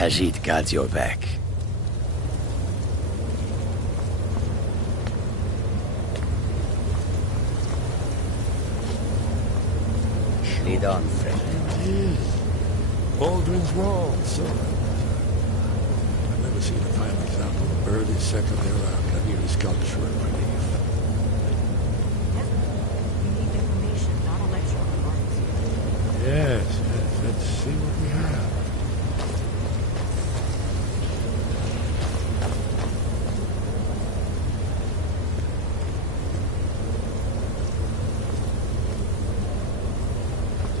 Khajiit got your back. Lead on, friend. Aldrin's Wall, so I've never seen a fine example of early second era Kaviri sculpture in my life. We need information, not a lecture on art. Yes, let's see what we have.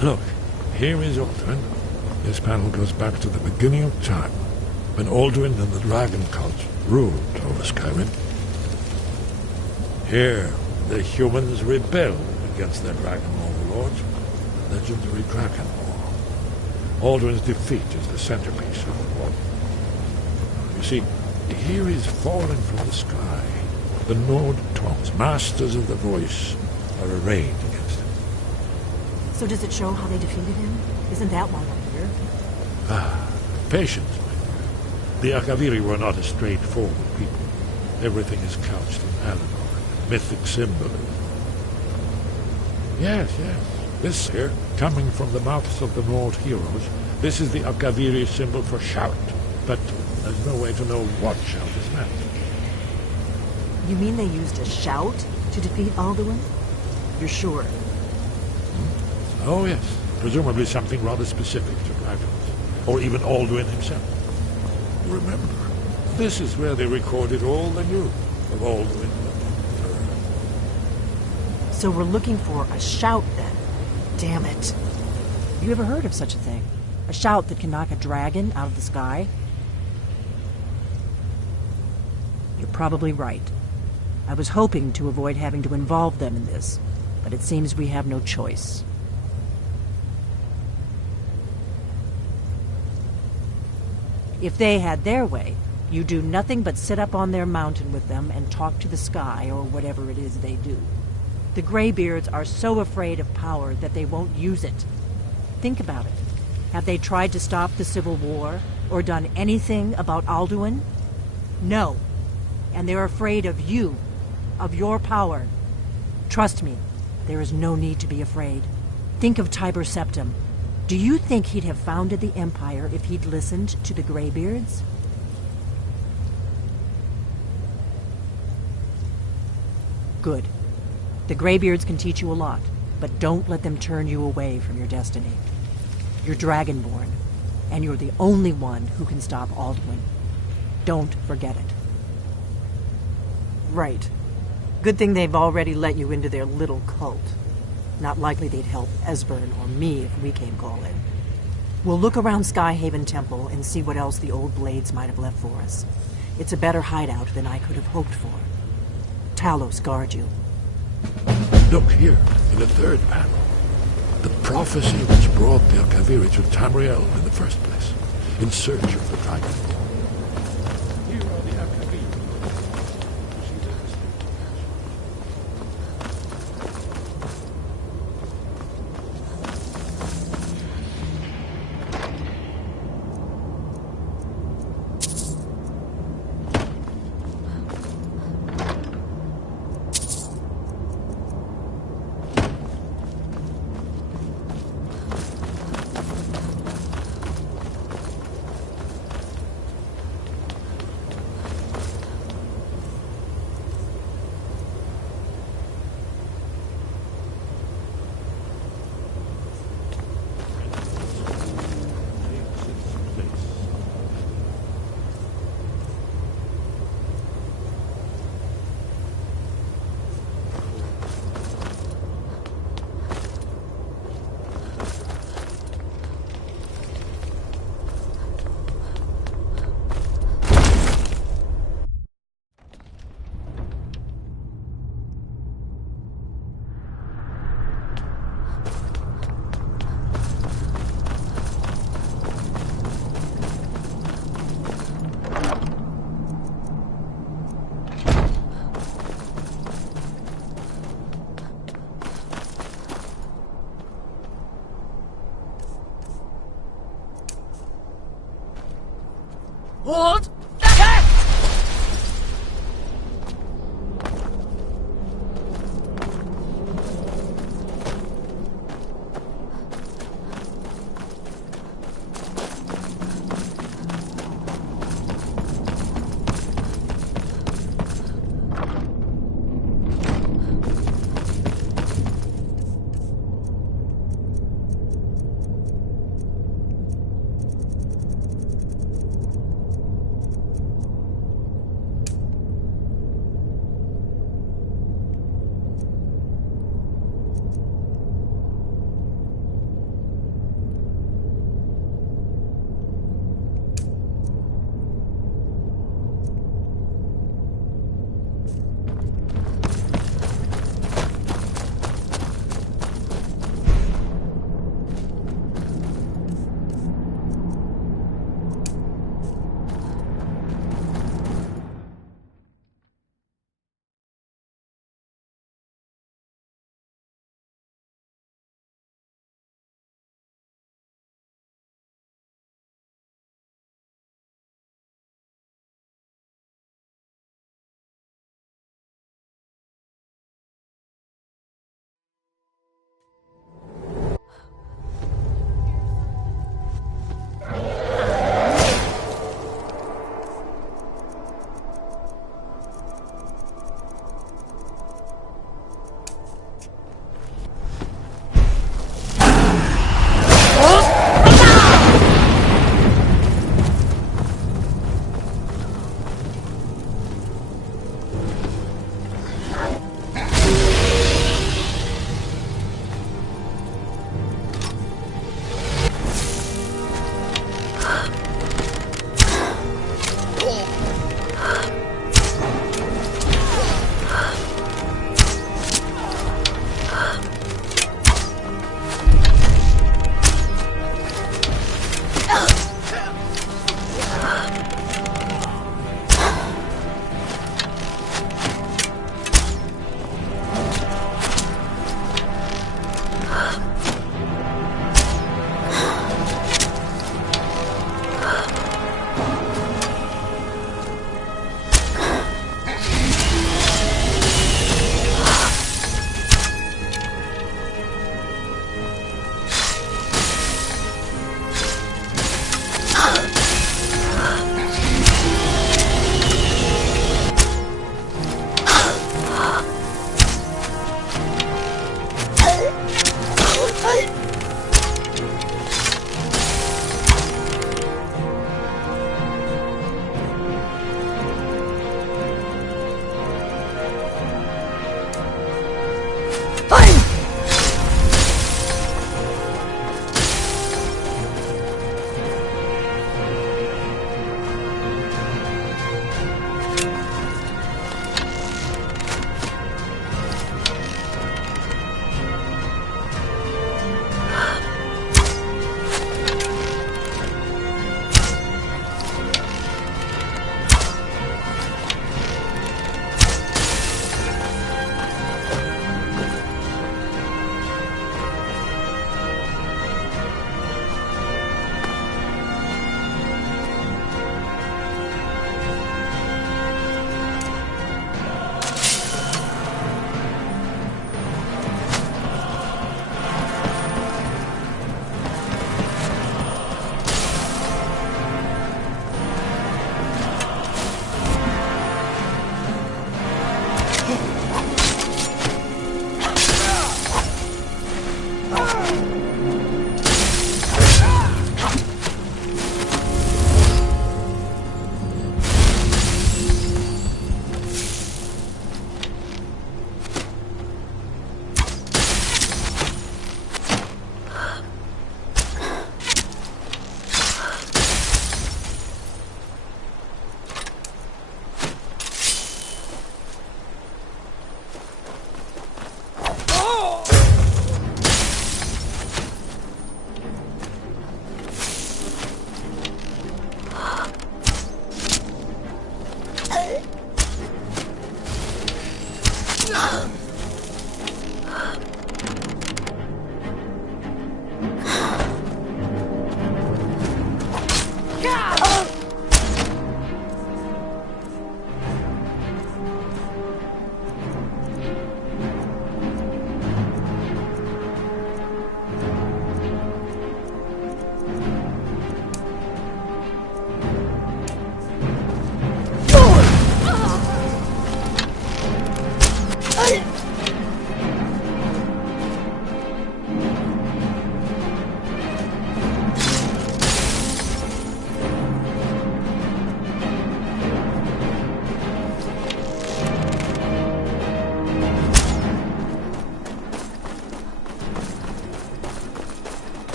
Look, here is Aldrin. This panel goes back to the beginning of time, when Aldrin and the Dragon Cult ruled over Skyrim. Here, the humans rebelled against their dragon overlords, the legendary Dragon War. Aldrin's defeat is the centerpiece of the war. You see, here is fallen from the sky. The Nord Tongues, masters of the voice, are arrayed against him. So does it show how they defeated him? Isn't that why we're here? Patience, my friend. The Akaviri were not a straightforward people. Everything is couched in allegory, mythic symbolism. Yes. This here, coming from the mouths of the Nord heroes, this is the Akaviri symbol for shout. But there's no way to know what shout is meant. You mean they used a shout to defeat Alduin? You're sure? Oh, yes. Presumably something rather specific to dragons. Or even Alduin himself. Remember, this is where they recorded all they knew of Alduin. So we're looking for a shout, then. Damn it. You ever heard of such a thing? A shout that can knock a dragon out of the sky? You're probably right. I was hoping to avoid having to involve them in this, but it seems we have no choice. If they had their way, you do nothing but sit up on their mountain with them and talk to the sky or whatever it is they do. The Greybeards are so afraid of power that they won't use it. Think about it. Have they tried to stop the Civil War or done anything about Alduin? No. And they're afraid of you, of your power. Trust me, there is no need to be afraid. Think of Tiber Septim. Do you think he'd have founded the Empire if he'd listened to the Greybeards? Good. The Greybeards can teach you a lot, but don't let them turn you away from your destiny. You're Dragonborn, and you're the only one who can stop Alduin. Don't forget it. Right. Good thing they've already let you into their little cult. Not likely they'd help Esbern or me if we came calling. We'll look around Skyhaven Temple and see what else the old blades might have left for us. It's a better hideout than I could have hoped for. Talos guard you. Look here, in the third panel. The prophecy which brought the Akaviri to Tamriel in the first place, in search of the dragon. Here are the Akaviri. Hold!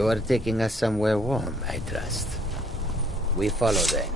You are taking us somewhere warm, I trust. We follow then.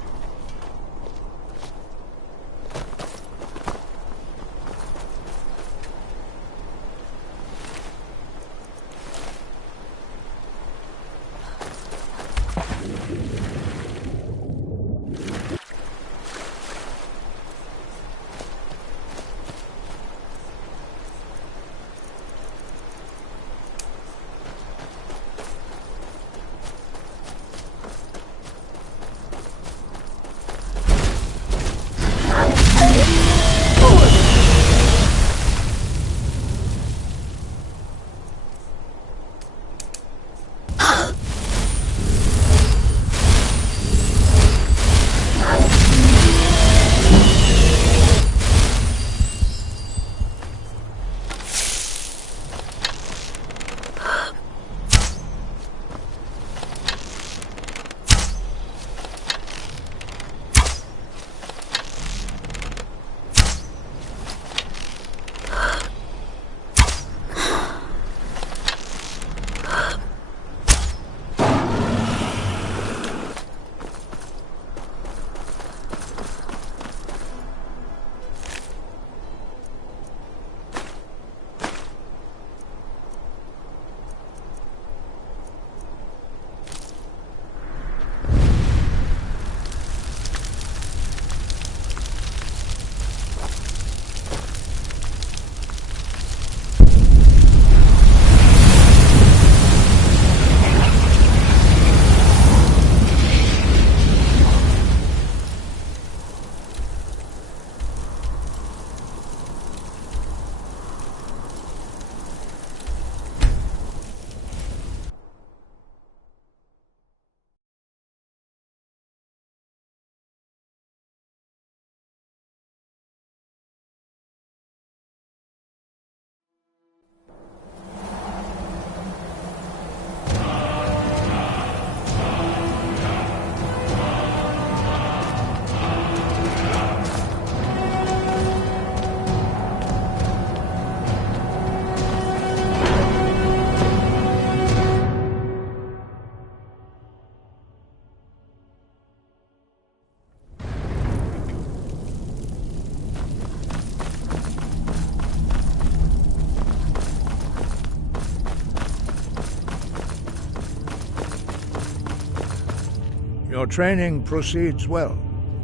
Your training proceeds well.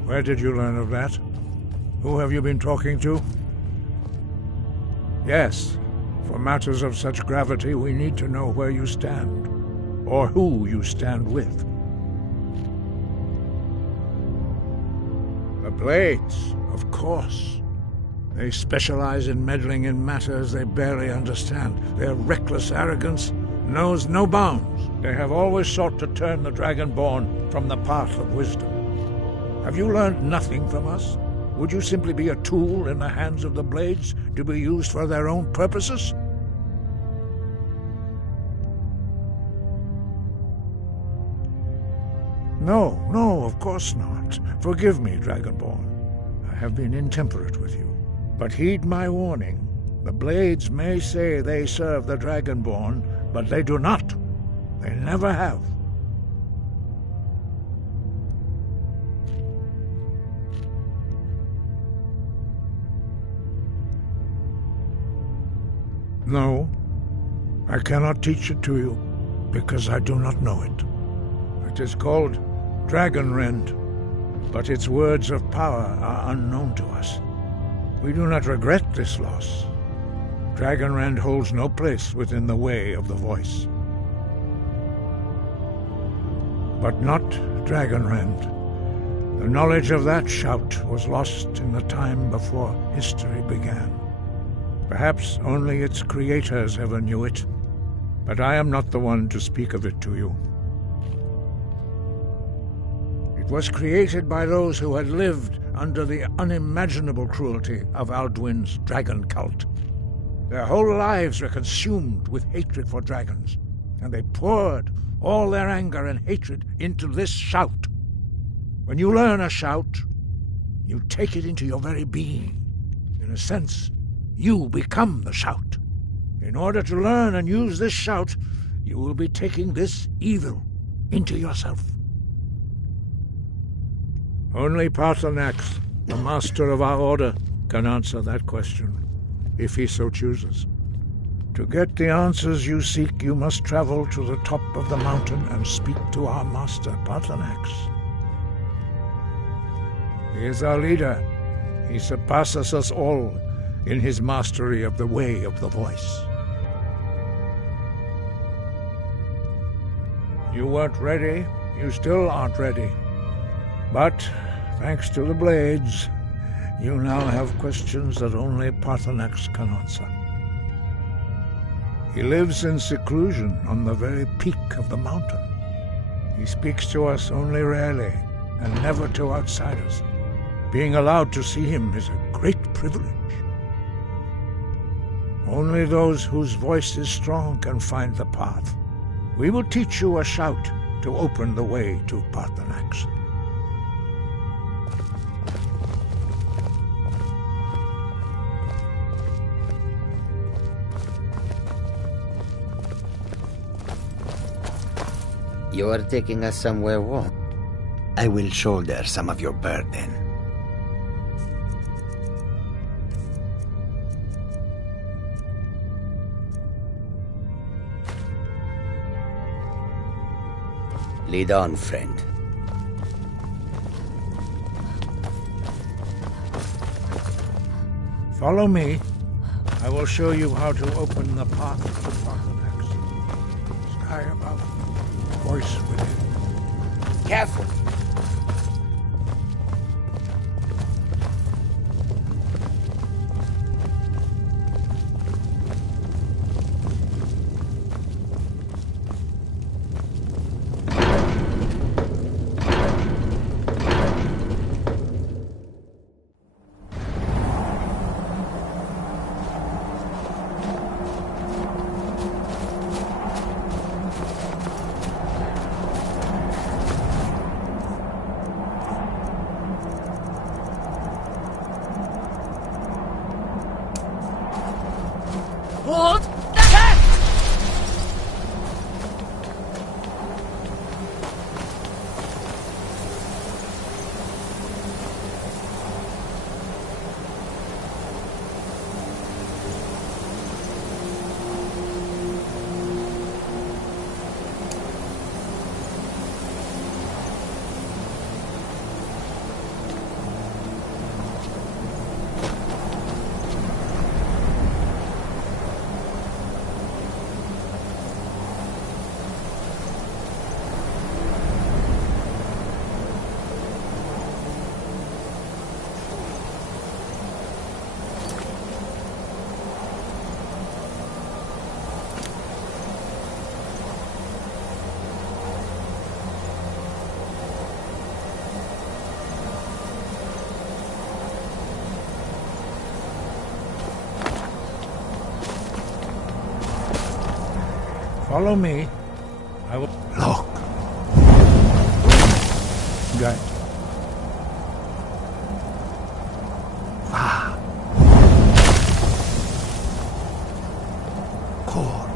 Where did you learn of that? Who have you been talking to? Yes, for matters of such gravity, we need to know where you stand, or who you stand with. The Blades, of course. They specialize in meddling in matters they barely understand. Their reckless arrogance knows no bounds. They have always sought to turn the Dragonborn from the path of wisdom. Have you learned nothing from us? Would you simply be a tool in the hands of the Blades to be used for their own purposes? No, of course not. Forgive me, Dragonborn. I have been intemperate with you. But heed my warning. The Blades may say they serve the Dragonborn, but they do not. They never have. No, I cannot teach it to you, because I do not know it. It is called Dragonrend, but its words of power are unknown to us. We do not regret this loss. Dragonrend holds no place within the way of the voice. But not Dragonrend. The knowledge of that shout was lost in the time before history began. Perhaps only its creators ever knew it, but I am not the one to speak of it to you. It was created by those who had lived under the unimaginable cruelty of Alduin's dragon cult. Their whole lives were consumed with hatred for dragons, and they poured all their anger and hatred into this shout. When you learn a shout, you take it into your very being. In a sense, you become the shout. In order to learn and use this shout, you will be taking this evil into yourself. Only Parthenax, the master of our order, can answer that question, if he so chooses. To get the answers you seek, you must travel to the top of the mountain and speak to our master, Parthenax. He is our leader. He surpasses us all in his mastery of the way of the voice. You weren't ready. You still aren't ready. But, thanks to the blades, you now have questions that only Parthenax can answer. He lives in seclusion on the very peak of the mountain. He speaks to us only rarely, and never to outsiders. Being allowed to see him is a great privilege. Only those whose voice is strong can find the path. We will teach you a shout to open the way to Parthenax. You are taking us somewhere warm. I will shoulder some of your burden. Lead on, friend. Follow me. I will show you how to open the path to Parthenax. Sky above, voice within. Careful! Hold the cat! Follow me. I will... Look. Guide. Ah. Core.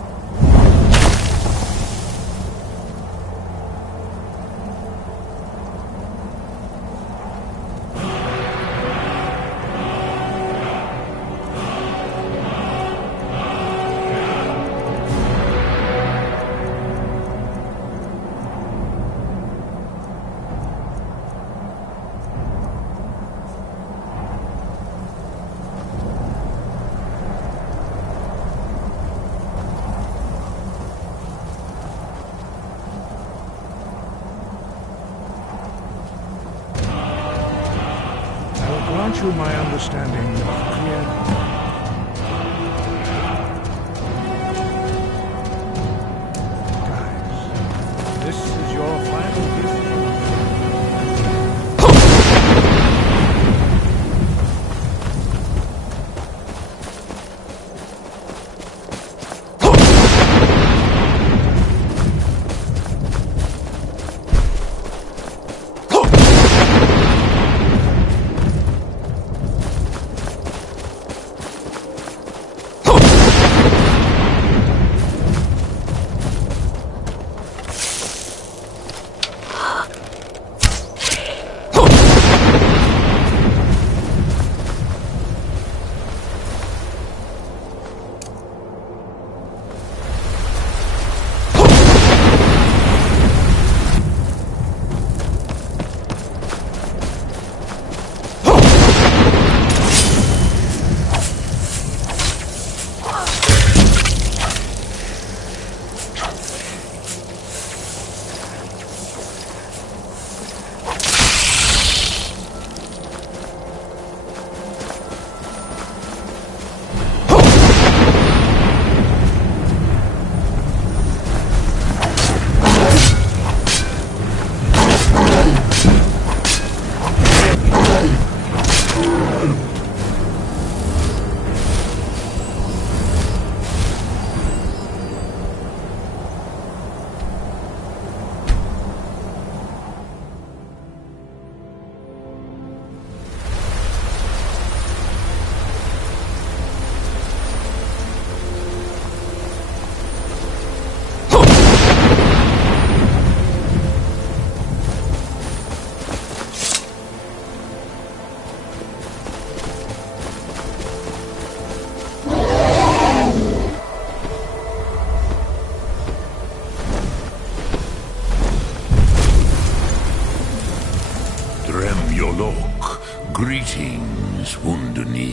Grant you my understanding of clear. Guys, this is your final gift.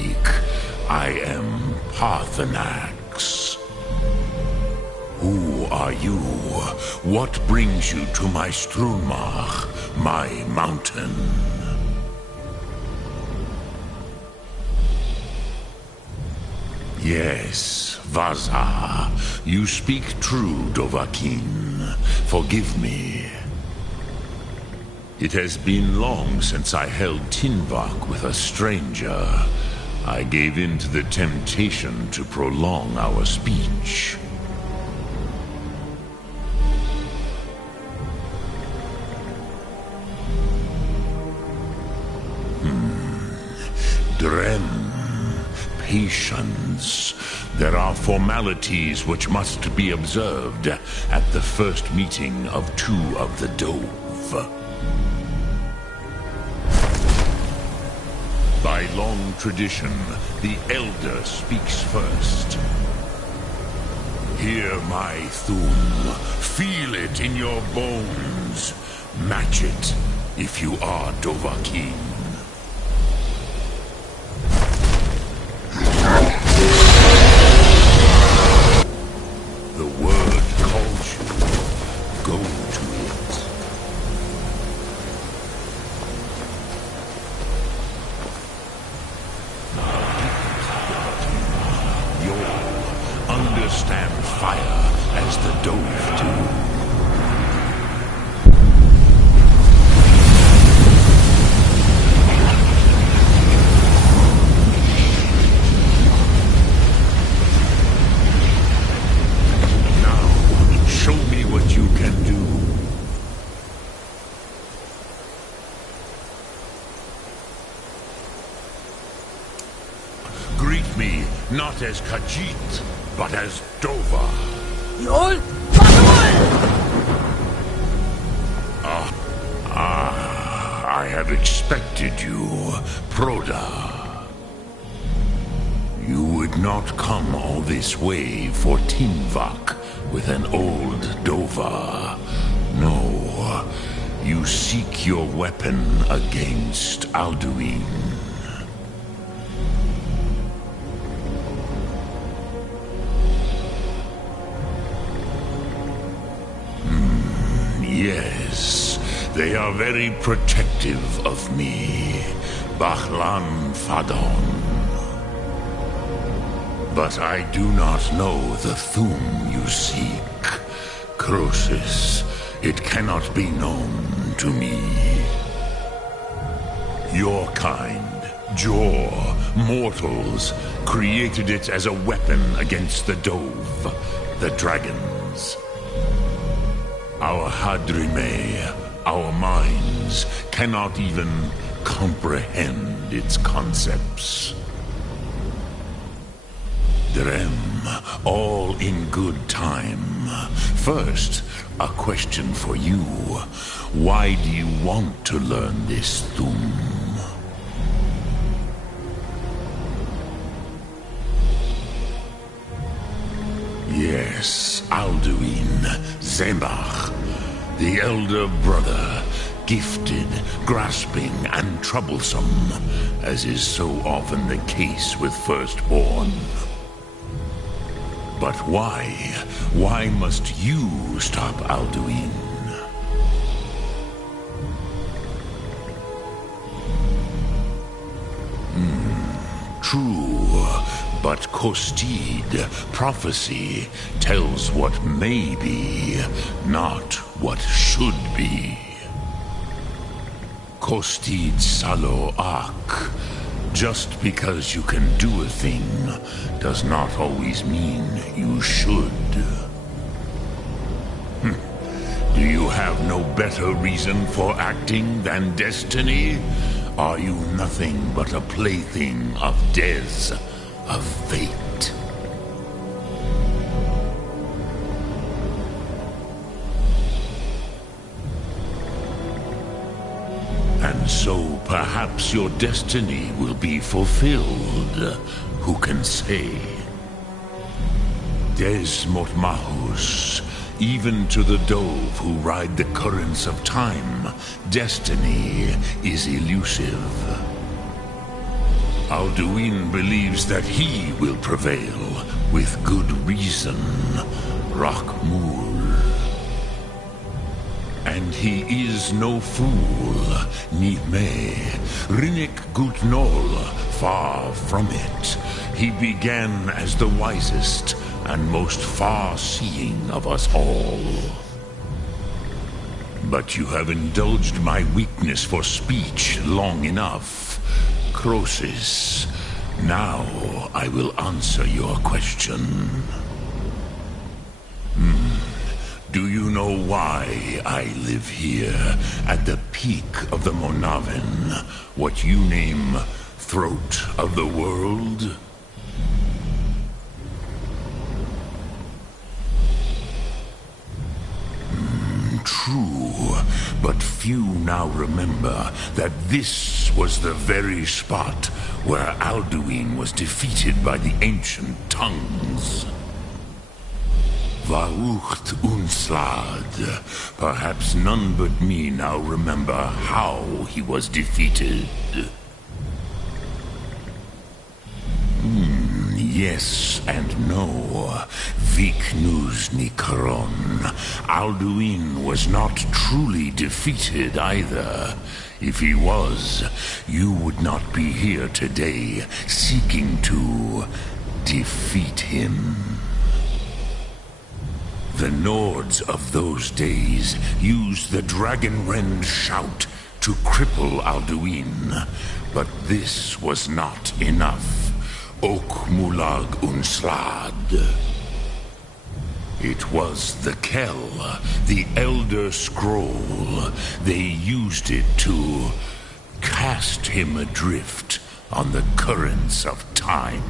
speak. I am Parthenax. Who are you? What brings you to my Strunmach, my mountain? Yes, Vaza. You speak true, Dovahkiin. Forgive me. It has been long since I held Tinvak with a stranger. I gave in to the temptation to prolong our speech. Drem. Patience. There are formalities which must be observed at the first meeting of two of the Dove. By long tradition, the Elder speaks first. Hear my Thum. Feel it in your bones. Match it if you are Dovahkiin. The word calls you. Go to it. You'll understand fire as the Dove do. Greet me not as Khajiit, but as Dova. I have expected you, Proda. You would not come all this way for Tinvak with an old Dova. No, you seek your weapon against Alduin. Yes, they are very protective of me, Bahlan Fadon. But I do not know the Thum you seek. Croesus, it cannot be known to me. Your kind, Jor, mortals, created it as a weapon against the Dove, the dragons. Our Hadrime, our minds, cannot even comprehend its concepts. Drem, all in good time. First, a question for you. Why do you want to learn this Thum? Yes, Alduin, Zembach, the elder brother, gifted, grasping, and troublesome, as is so often the case with firstborn. But why? Why must you stop Alduin? True, but Kostid, prophecy, tells what may be, not what should be. Kostid Salo Ak. Just because you can do a thing does not always mean you should. Do you have no better reason for acting than destiny? Are you nothing but a plaything of Dez, of fate? And so perhaps your destiny will be fulfilled. Who can say? Des Motmahus, even to the Dove who ride the currents of time, destiny is elusive. Alduin believes that he will prevail, with good reason. Rachmul. And he is no fool, Nime. Rinnik Gutnol, far from it. He began as the wisest and most far-seeing of us all. But you have indulged my weakness for speech long enough, Croesus. Now I will answer your question. Do you know why I live here, at the peak of the Monavin, what you name Throat of the World? True, but few now remember that this was the very spot where Alduin was defeated by the ancient tongues. Varucht Unslad. Perhaps none but me now remember how he was defeated. Yes and no. Viknus Nikaron. Alduin was not truly defeated either. If he was, you would not be here today seeking to defeat him. The Nords of those days used the Dragonrend shout to cripple Alduin, but this was not enough. Ok Mulag Unslad. It was the Kell, the Elder Scroll. They used it to cast him adrift on the currents of time.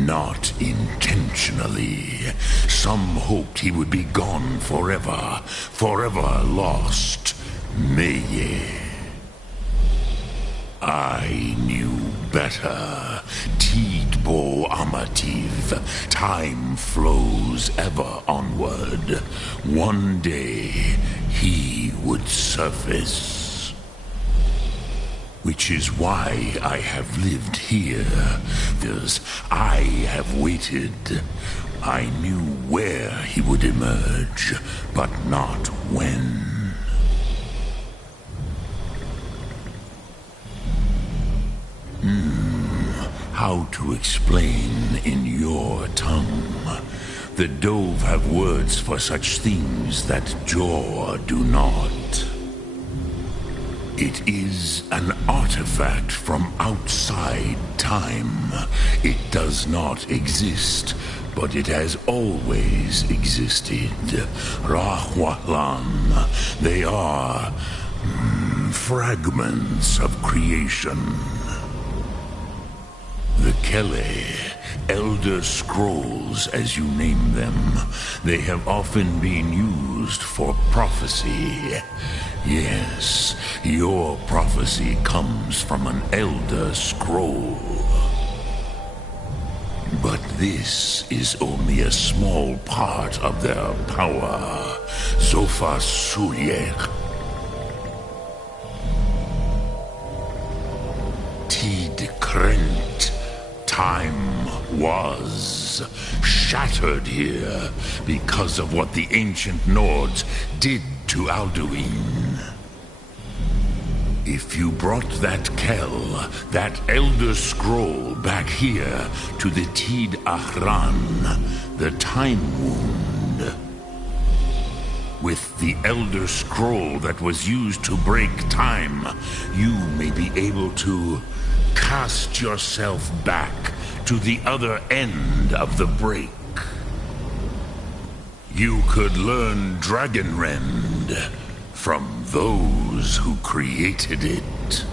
Not intentionally. Some hoped he would be gone forever, forever lost. Meye. I knew better. Tidbo Amativ. Time flows ever onward. One day, he would surface. Which is why I have lived here. Because I have waited. I knew where he would emerge, but not when. How to explain in your tongue? The Dove have words for such things that Jor do not. It is an artifact from outside time. It does not exist, but it has always existed. Rahwalan. They are fragments of creation. The Kele, Elder Scrolls as you name them, they have often been used for prophecy. Yes, your prophecy comes from an Elder Scroll. But this is only a small part of their power. Zofa Sulyek. Tid Krent. Time was shattered here because of what the ancient Nords did to Alduin. If you brought that Kell, that Elder Scroll back here to the Tid Ahran, the Time Wound, with the Elder Scroll that was used to break time, you may be able to cast yourself back to the other end of the break. You could learn Dragonrend from those who created it.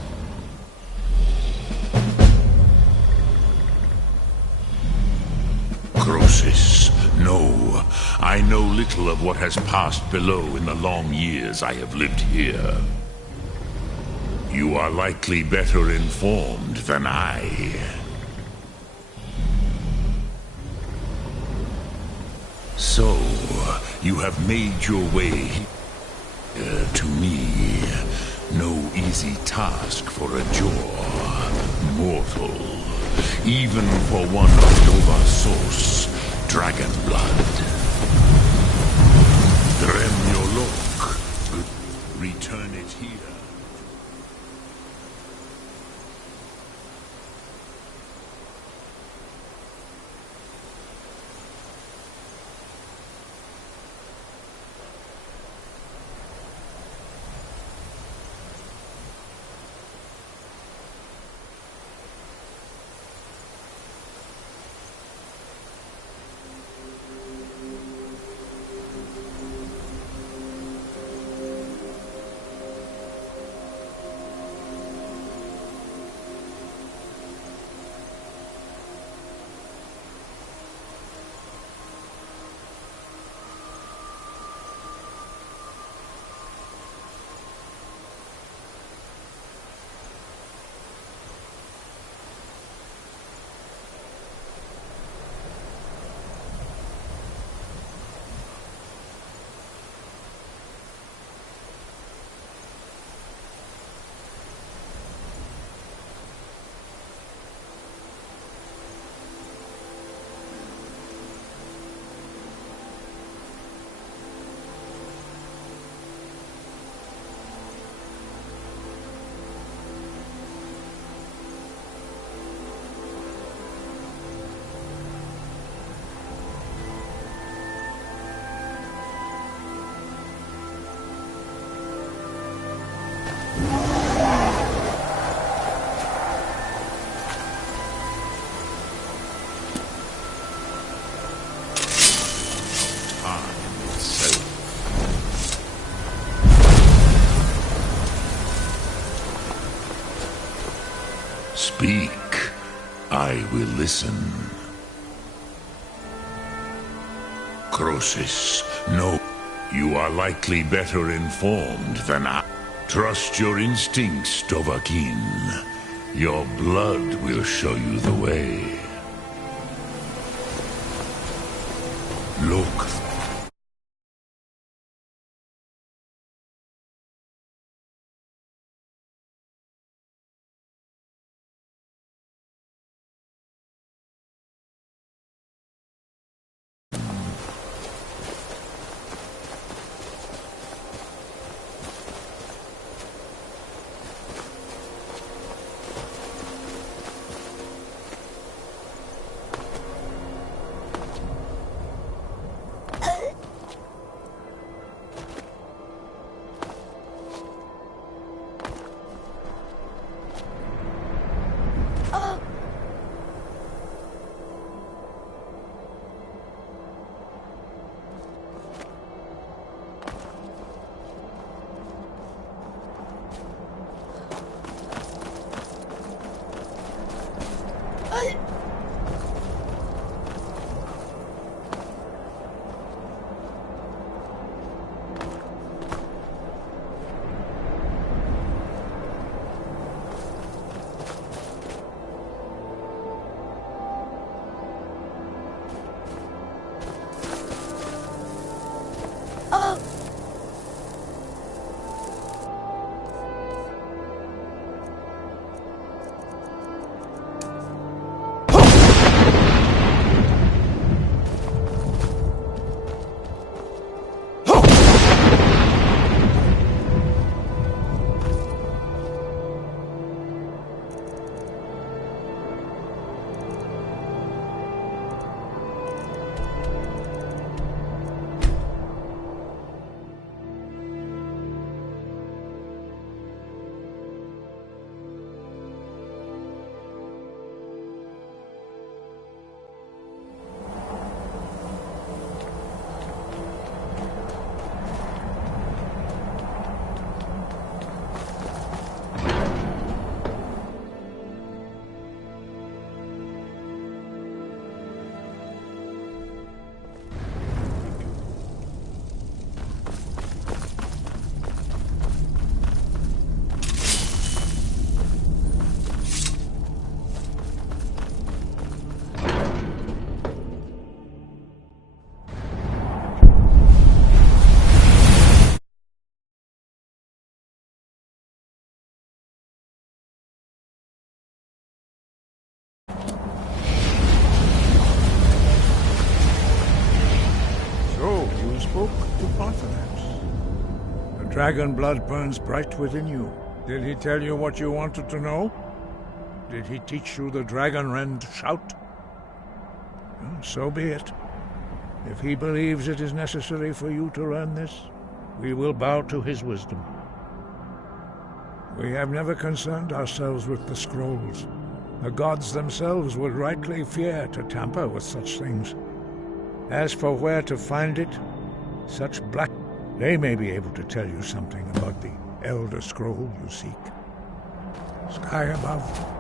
Croesus, no. I know little of what has passed below in the long years I have lived here. You are likely better informed than I. So, you have made your way. To me, no easy task for a jaw mortal, even for one of Dovasos, dragon blood. Drem your look. Return it here. Speak. I will listen. Croesus, no. You are likely better informed than I. Trust your instincts, Dovahkiin. Your blood will show you the way. Look. dragon blood burns bright within you. Did he tell you what you wanted to know? Did he teach you the dragon rend shout? Well, so be it. If he believes it is necessary for you to learn this, we will bow to his wisdom. We have never concerned ourselves with the scrolls. The gods themselves would rightly fear to tamper with such things. As for where to find it, such black... They may be able to tell you something about the Elder Scroll you seek. Sky above.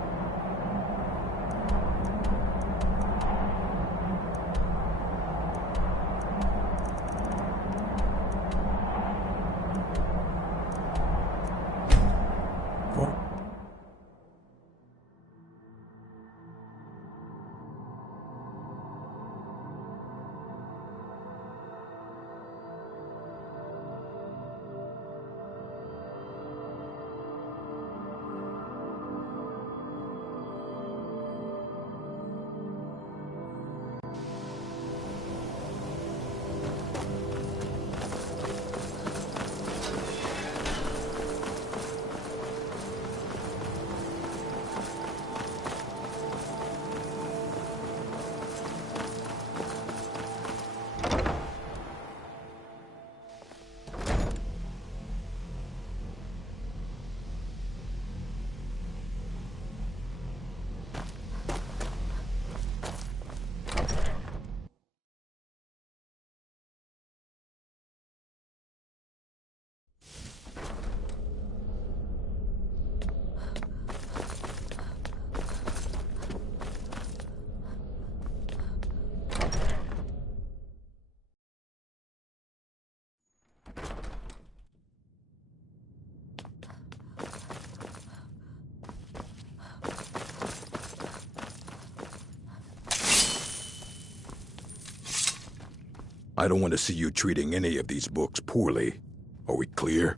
I don't want to see you treating any of these books poorly. Are we clear?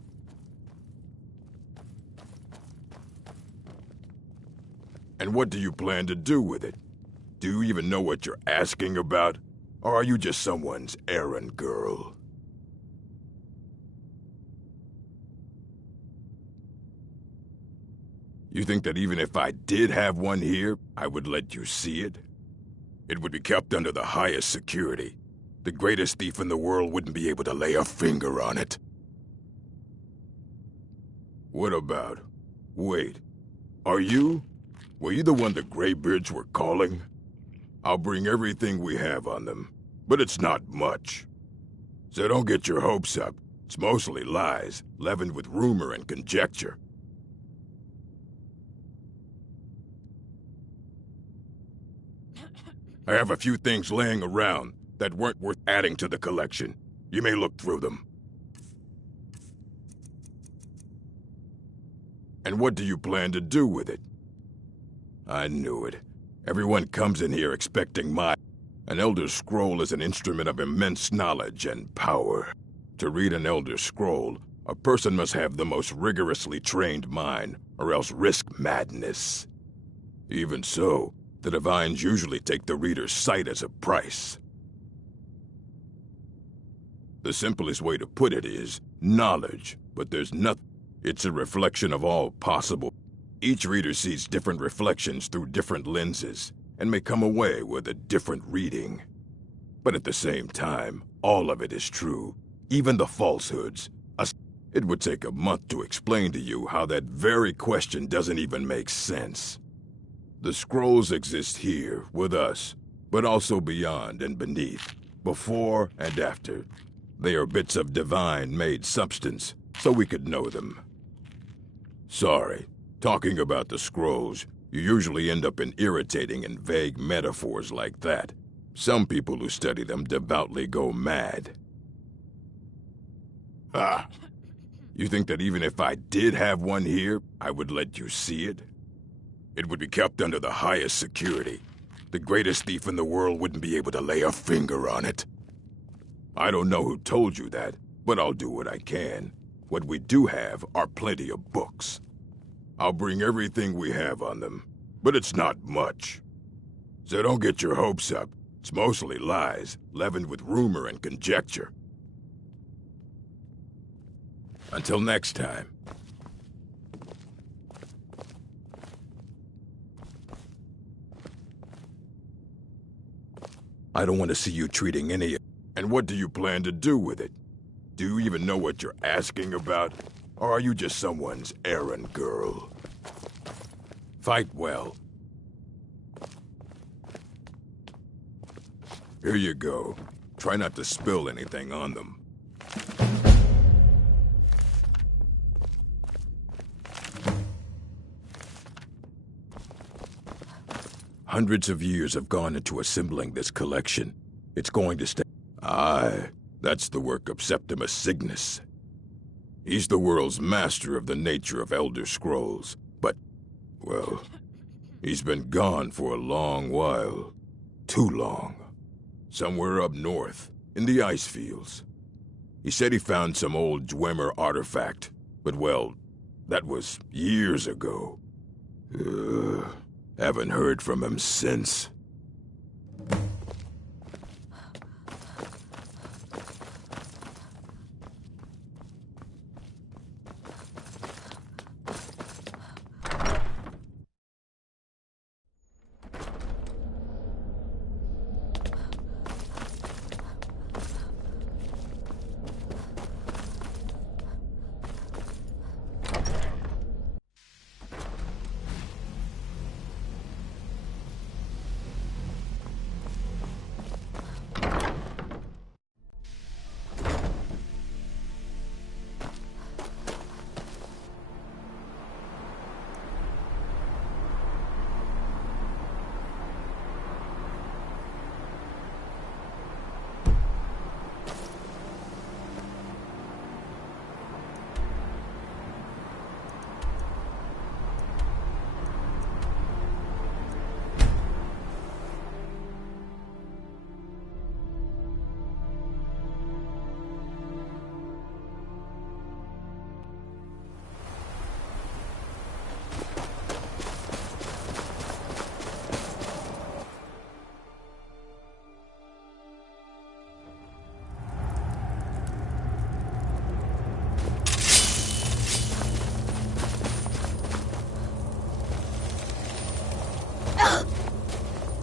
And what do you plan to do with it? Do you even know what you're asking about? Or are you just someone's errand girl? You think that even if I did have one here, I would let you see it? It would be kept under the highest security. The greatest thief in the world wouldn't be able to lay a finger on it. What about? Wait. Were you the one the Greybeards were calling? I'll bring everything we have on them, but it's not much. So don't get your hopes up. It's mostly lies, leavened with rumor and conjecture. I have a few things laying around that weren't worth adding to the collection. You may look through them. And what do you plan to do with it? I knew it. Everyone comes in here expecting An Elder Scroll is an instrument of immense knowledge and power. To read an Elder Scroll, a person must have the most rigorously trained mind, or else risk madness. Even so, the Divines usually take the reader's sight as a price. The simplest way to put it is knowledge, but there's nothing. It's a reflection of all possible. Each reader sees different reflections through different lenses, and may come away with a different reading. But at the same time, all of it is true, even the falsehoods. It would take a month to explain to you how that very question doesn't even make sense. The scrolls exist here, with us, but also beyond and beneath, before and after. They are bits of divine-made substance, so we could know them. Sorry, talking about the scrolls, you usually end up in irritating and vague metaphors like that. Some people who study them devoutly go mad. Ah, you think that even if I did have one here, I would let you see it? It would be kept under the highest security. The greatest thief in the world wouldn't be able to lay a finger on it. I don't know who told you that, but I'll do what I can. What we do have are plenty of books. I'll bring everything we have on them, but it's not much. So don't get your hopes up. It's mostly lies, leavened with rumor and conjecture. Until next time. I don't want to see you treating any... And what do you plan to do with it? Do you even know what you're asking about? Or are you just someone's errand girl? Fight well. Here you go. Try not to spill anything on them. Hundreds of years have gone into assembling this collection. It's going to stay... Aye, that's the work of Septimus Signus. He's the world's master of the nature of Elder Scrolls, but, well, he's been gone for a long while. Too long. Somewhere up north, in the ice fields. He said he found some old Dwemer artifact, but well, that was years ago. Haven't heard from him since.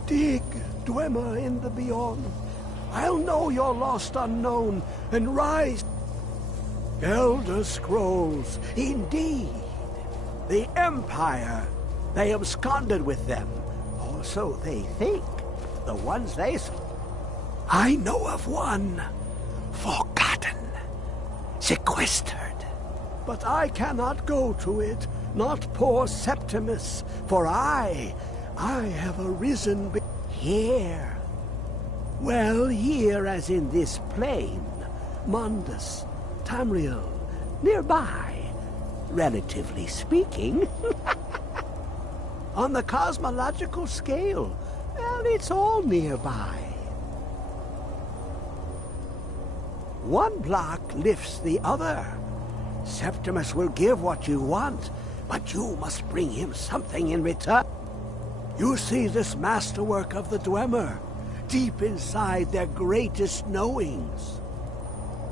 Dig, Dwemer in the beyond. I'll know your lost unknown and rise. Elder Scrolls, indeed. The Empire. They absconded with them. Or so they think. The ones they... I know of one. Forgotten. Sequestered. But I cannot go to it. Not poor Septimus. For I have arisen here. Well, here as in this plain. Mundus, Tamriel, nearby. Relatively speaking. On the cosmological scale, well, it's all nearby. One block lifts the other. Septimus will give what you want, but you must bring him something in return. You see this masterwork of the Dwemer, deep inside their greatest knowings.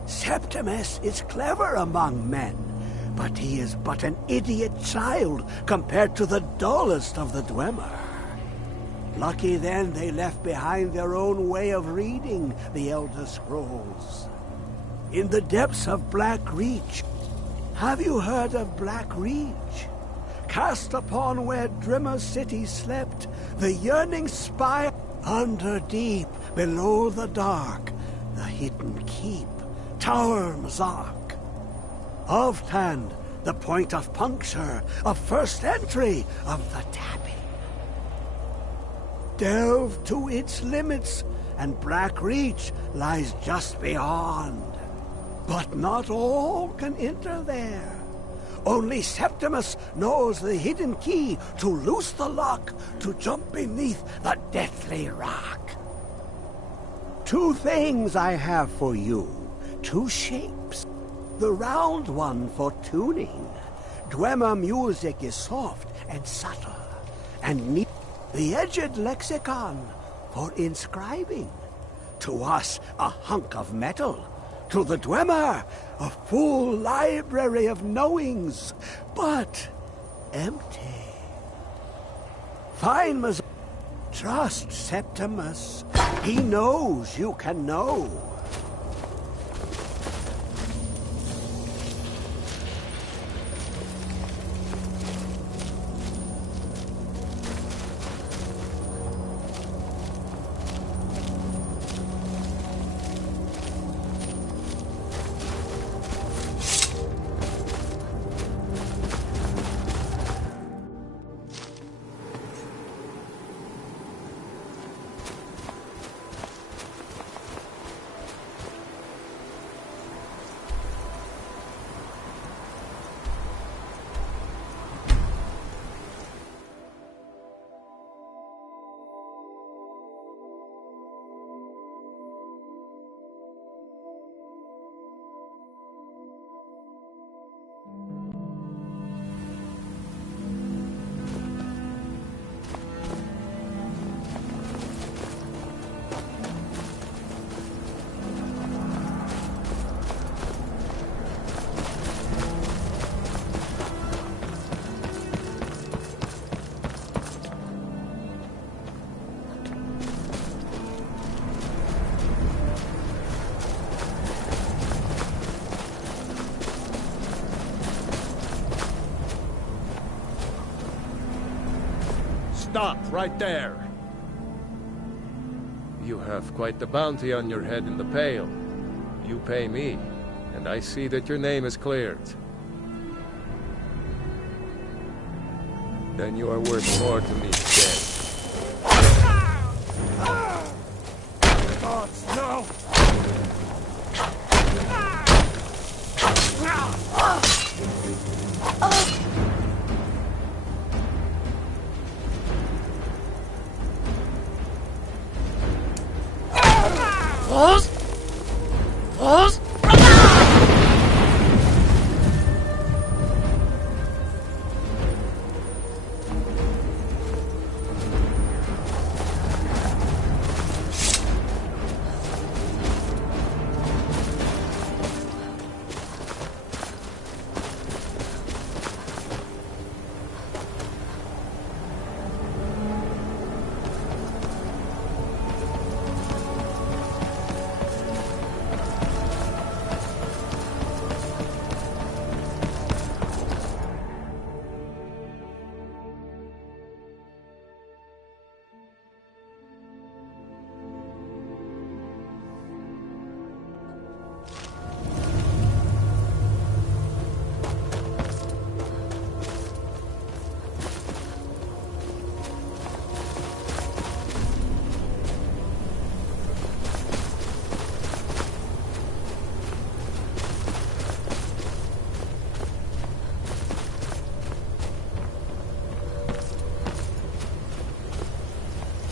Septimus is clever among men, but he is but an idiot child compared to the dullest of the Dwemer. Lucky then they left behind their own way of reading the Elder Scrolls. In the depths of Black Reach. Have you heard of Black Reach? Cast upon where Drimmer City slept, the yearning spire under deep, below the dark, the hidden keep, Tower Mzark. Ovtand, the point of puncture, of first entry, of the tapping. Delve to its limits, and Black Reach lies just beyond. But not all can enter there. Only Septimus knows the hidden key to loose the lock, to jump beneath the deathly rock. Two things I have for you, two shapes. The round one for tuning. Dwemer music is soft and subtle, and neat. The edged lexicon for inscribing. To us, a hunk of metal, To the Dwemer, a full library of knowings, but empty. Fine, Maz. Trust Septimus. He knows you can know. Stop right there! You have quite the bounty on your head in the Pale. You pay me, and I see that your name is cleared. Then you are worth more to me dead. Gods, no!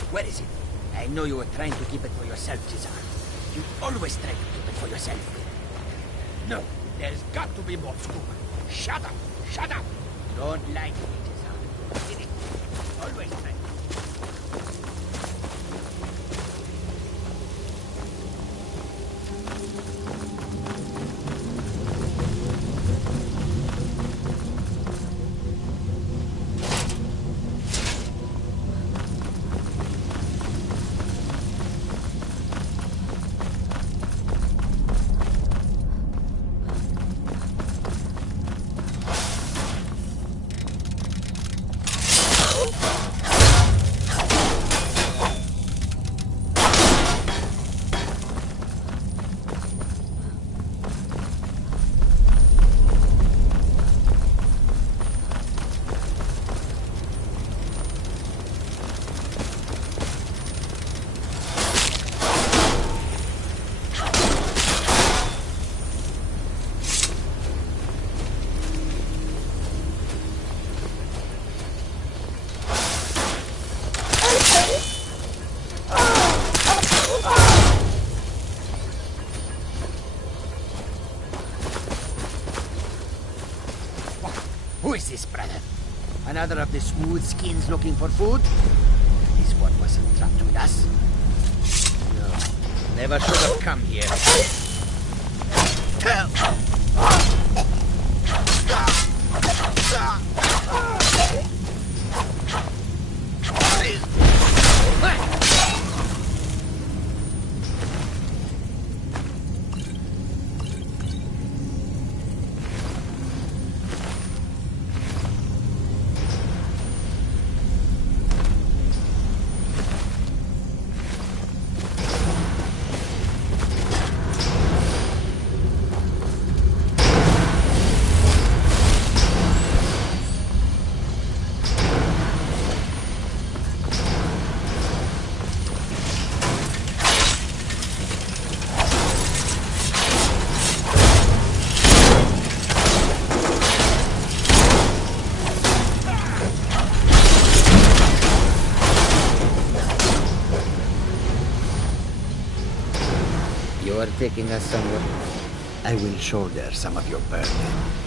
Where is it? I know you were trying to keep it for yourself, Cesar. You always try to keep it for yourself. No, there's got to be more scoop. Shut up! Shut up! Don't lie to me, Cesar. Did it. Always try. Who is this, brother? Another of the smooth skins looking for food? This one wasn't trapped with us. No, never should have come here. You are taking us somewhere? I will shoulder some of your burden.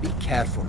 Be careful.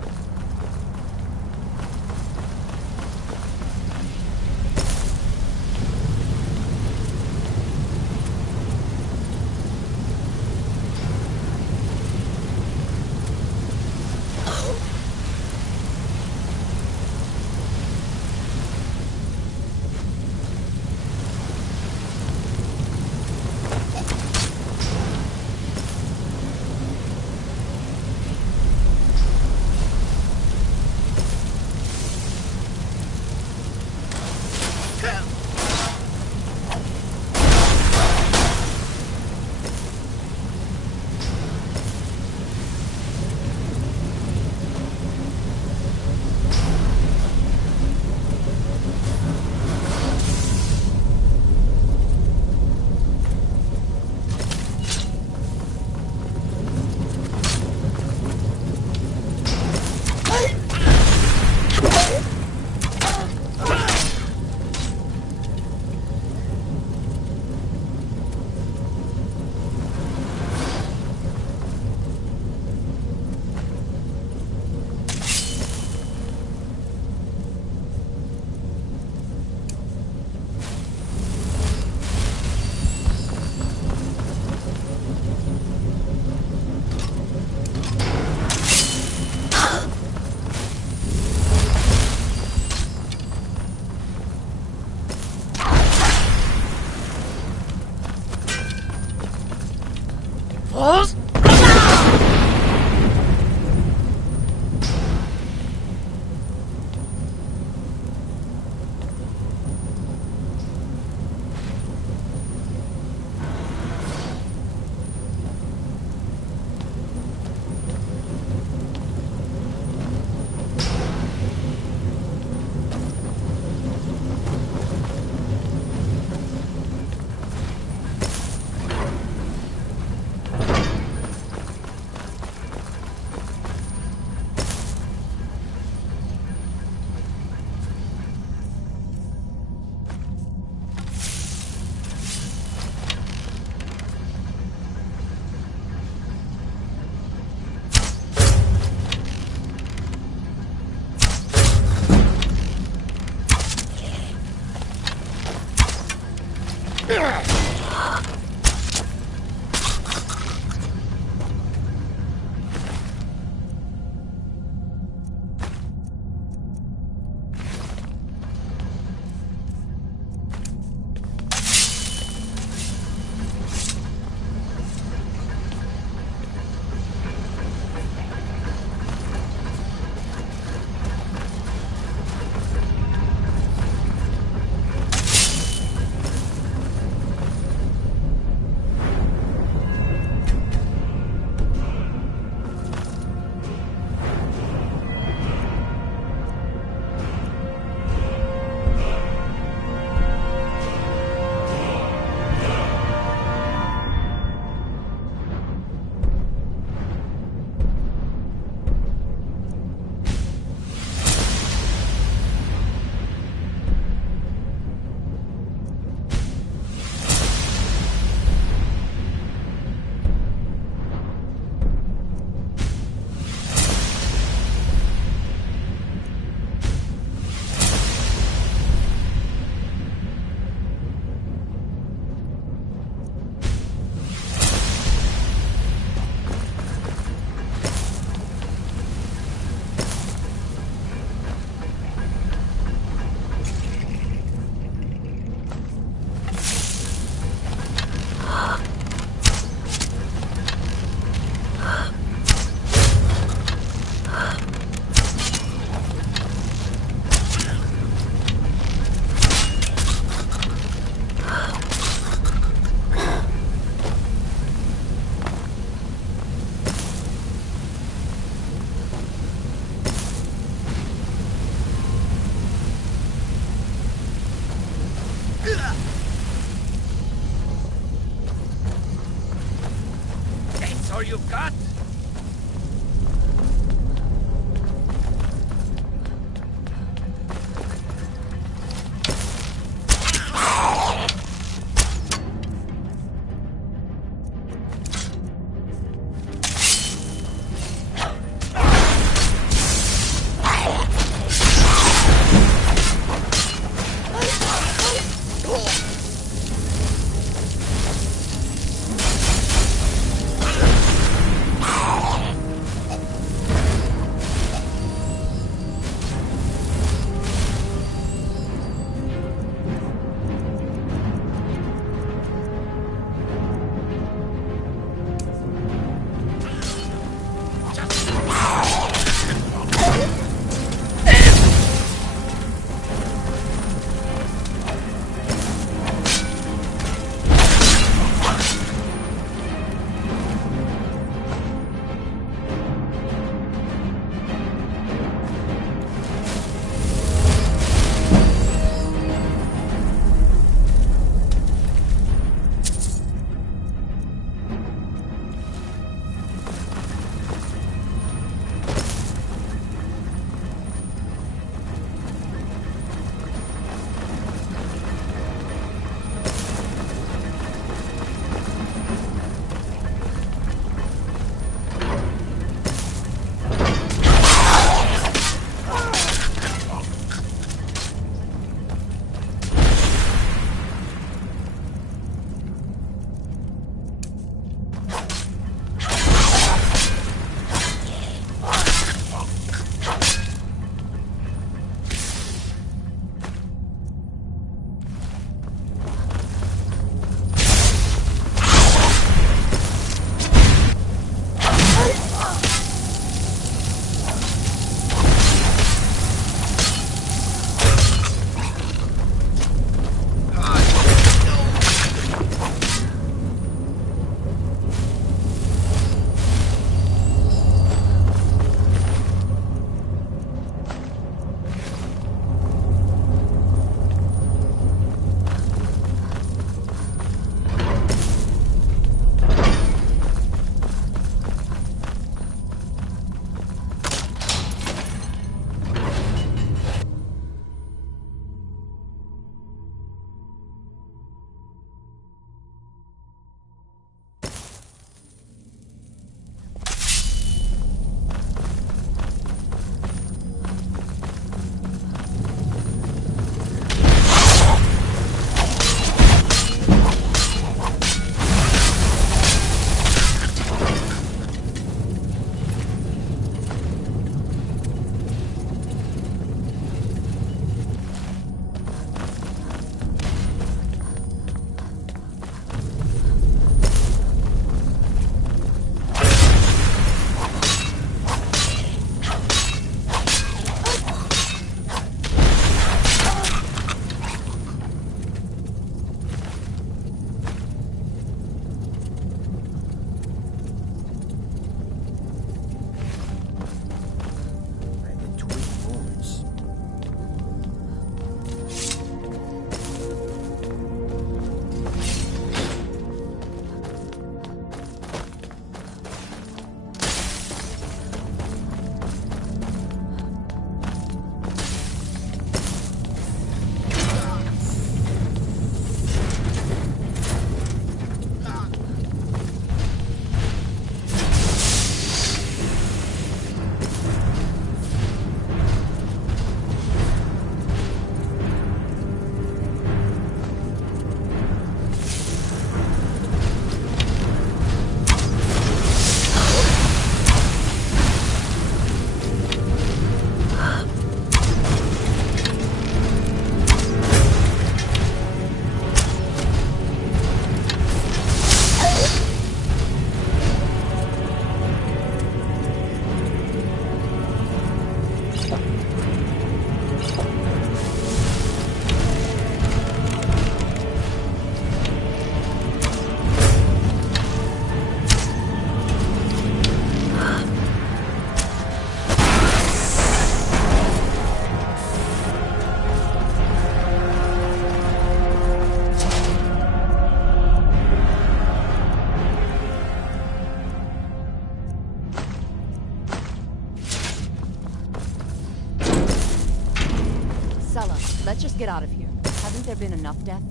Let's just get out of here. Hasn't there been enough death?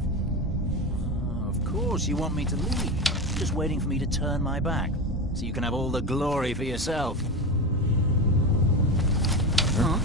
Of course you want me to leave. Just waiting for me to turn my back, so you can have all the glory for yourself. Huh?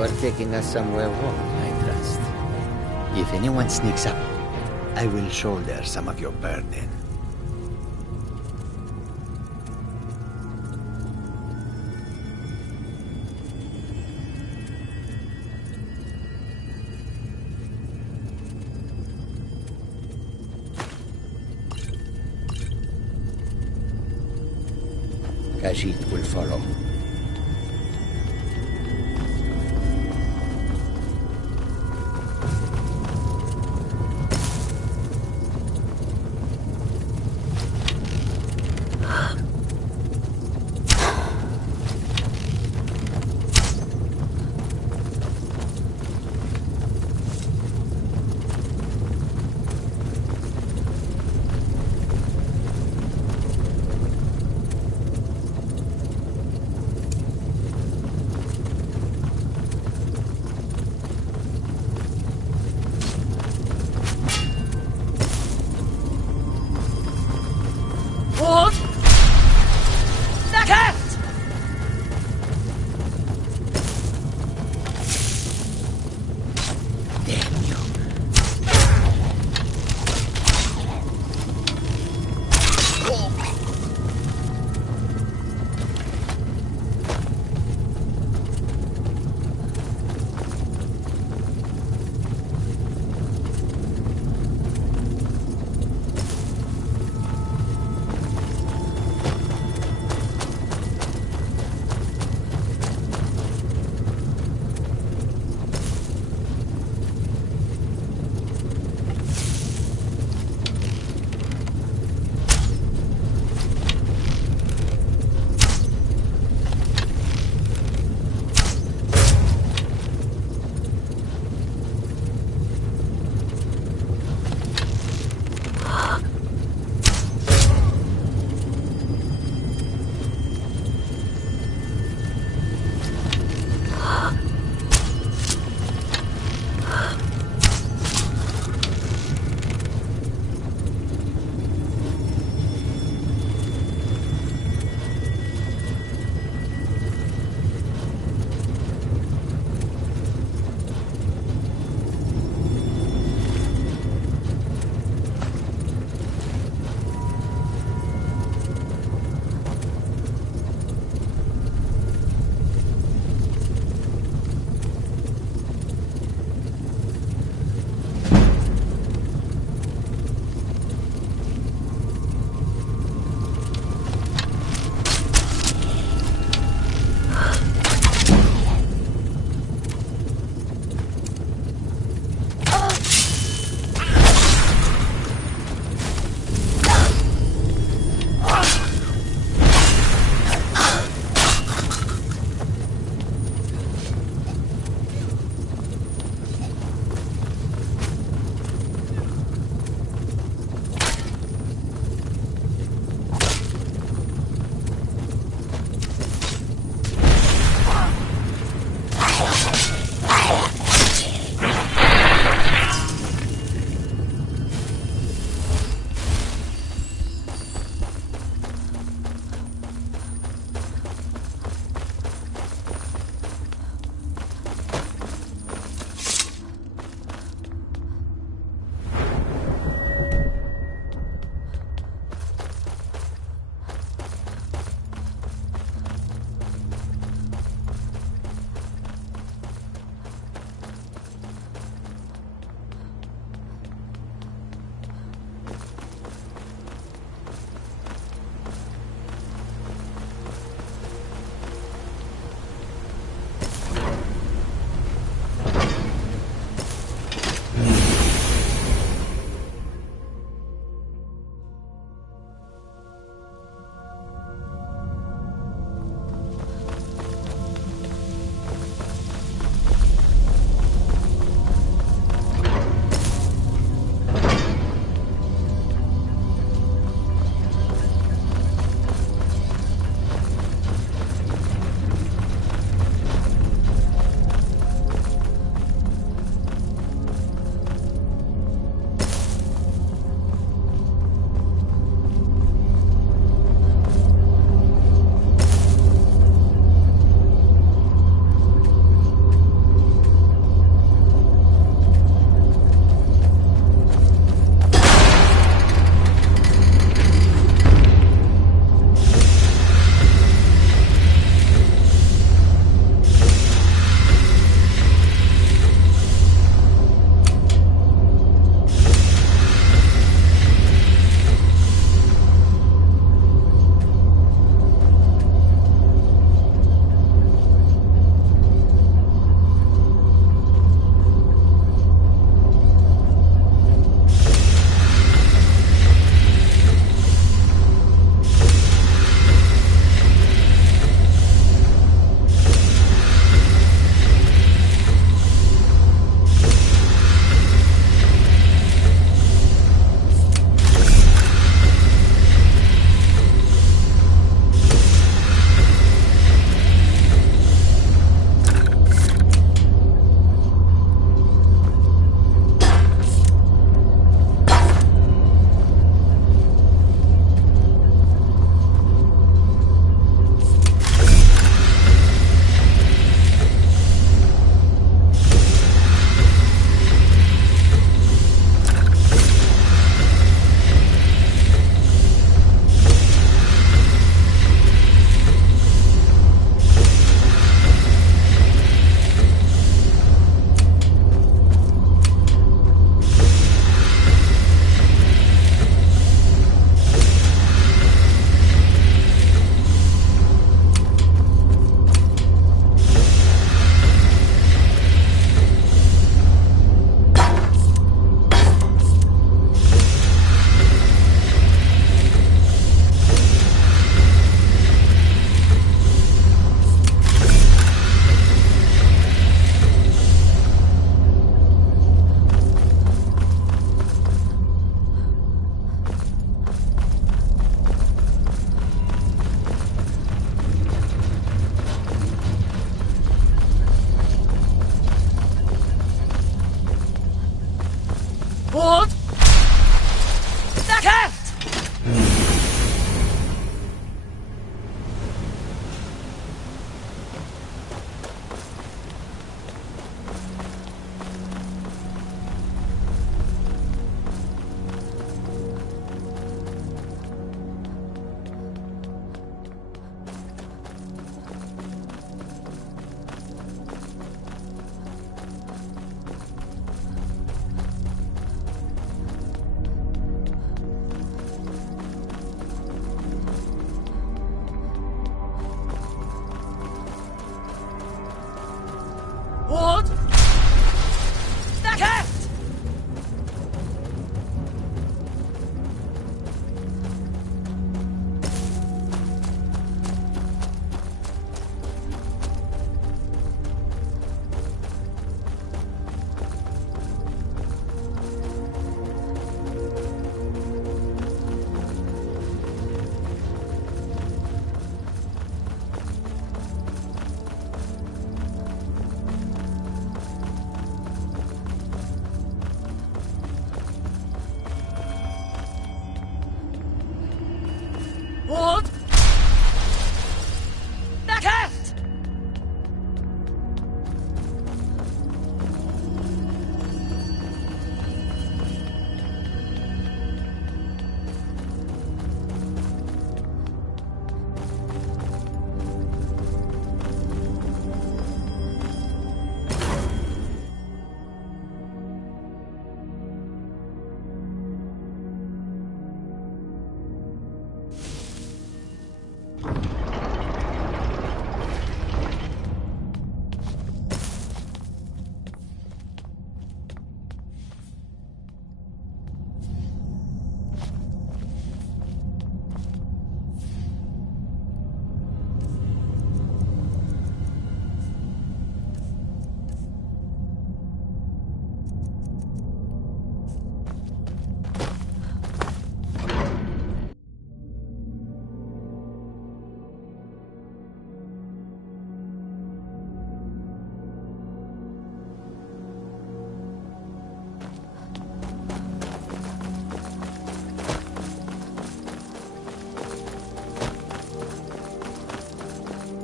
You are taking us somewhere warm, I trust. If anyone sneaks up, I will shoulder some of your burden. Khajiit will follow.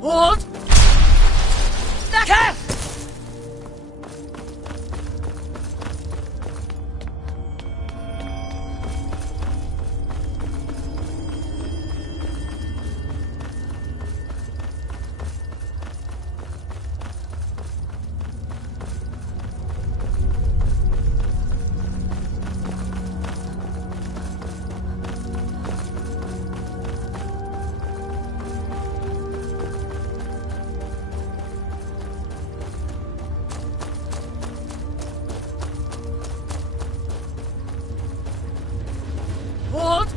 Hold! The cat! Hold!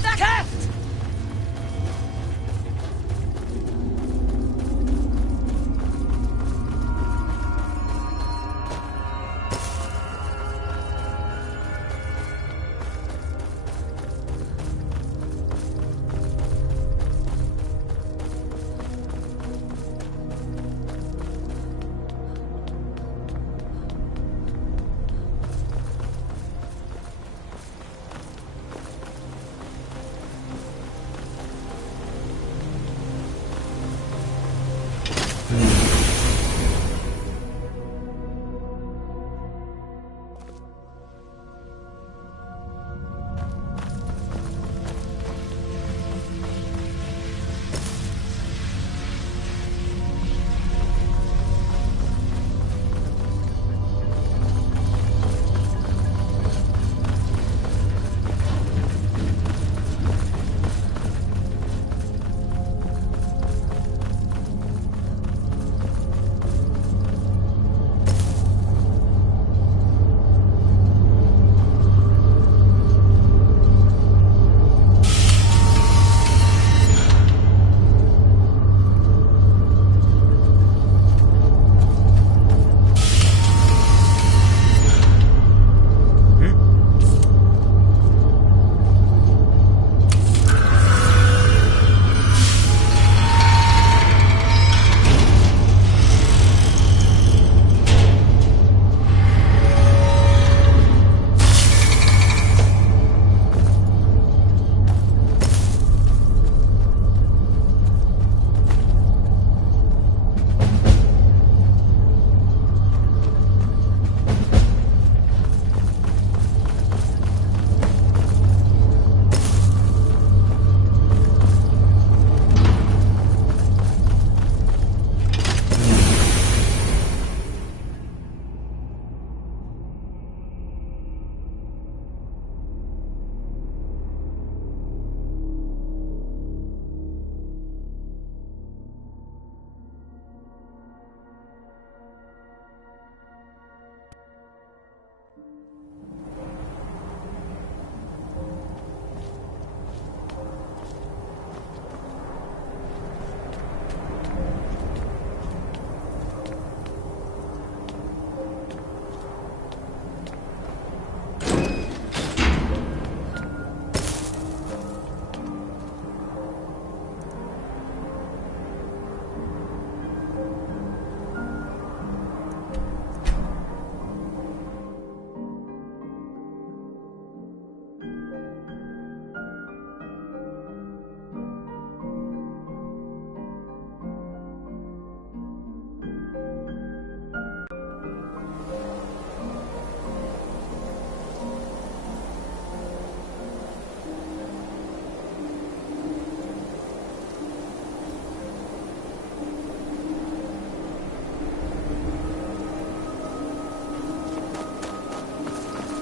The cat!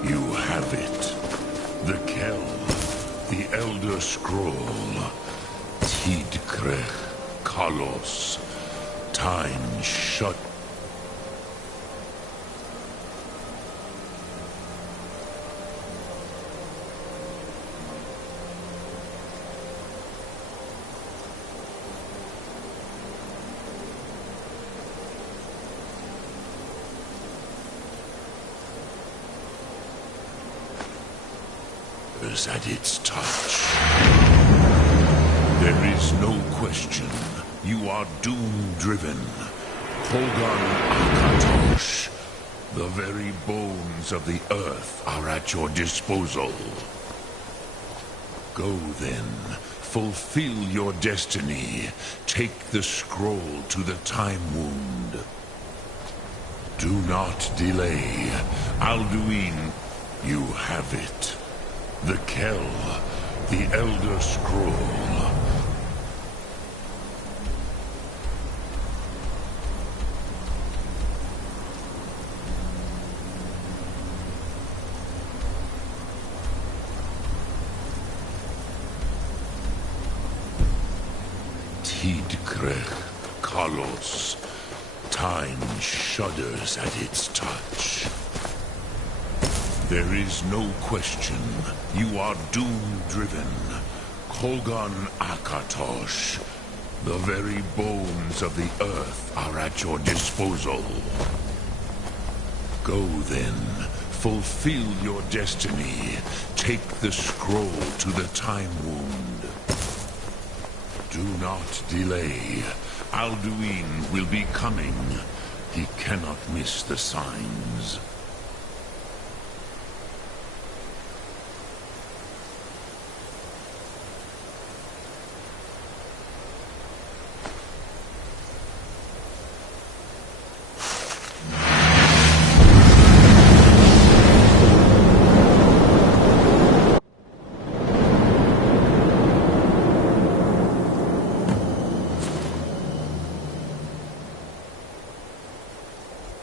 You have it. The Kell, the Elder Scroll. Tidkrech Kalos. Time shut. At its touch. There is no question. You are doom-driven. Hogan Akatosh. The very bones of the earth are at your disposal. Go then. Fulfill your destiny. Take the scroll to the time wound. Do not delay. Alduin, you have it. The Kell, the Elder Scroll. Tidkrech, Kalos. Time shudders at its touch. There is no question. You are doom-driven. Kolgan Akatosh. The very bones of the earth are at your disposal. Go then. Fulfill your destiny. Take the scroll to the time wound. Do not delay. Alduin will be coming. He cannot miss the signs.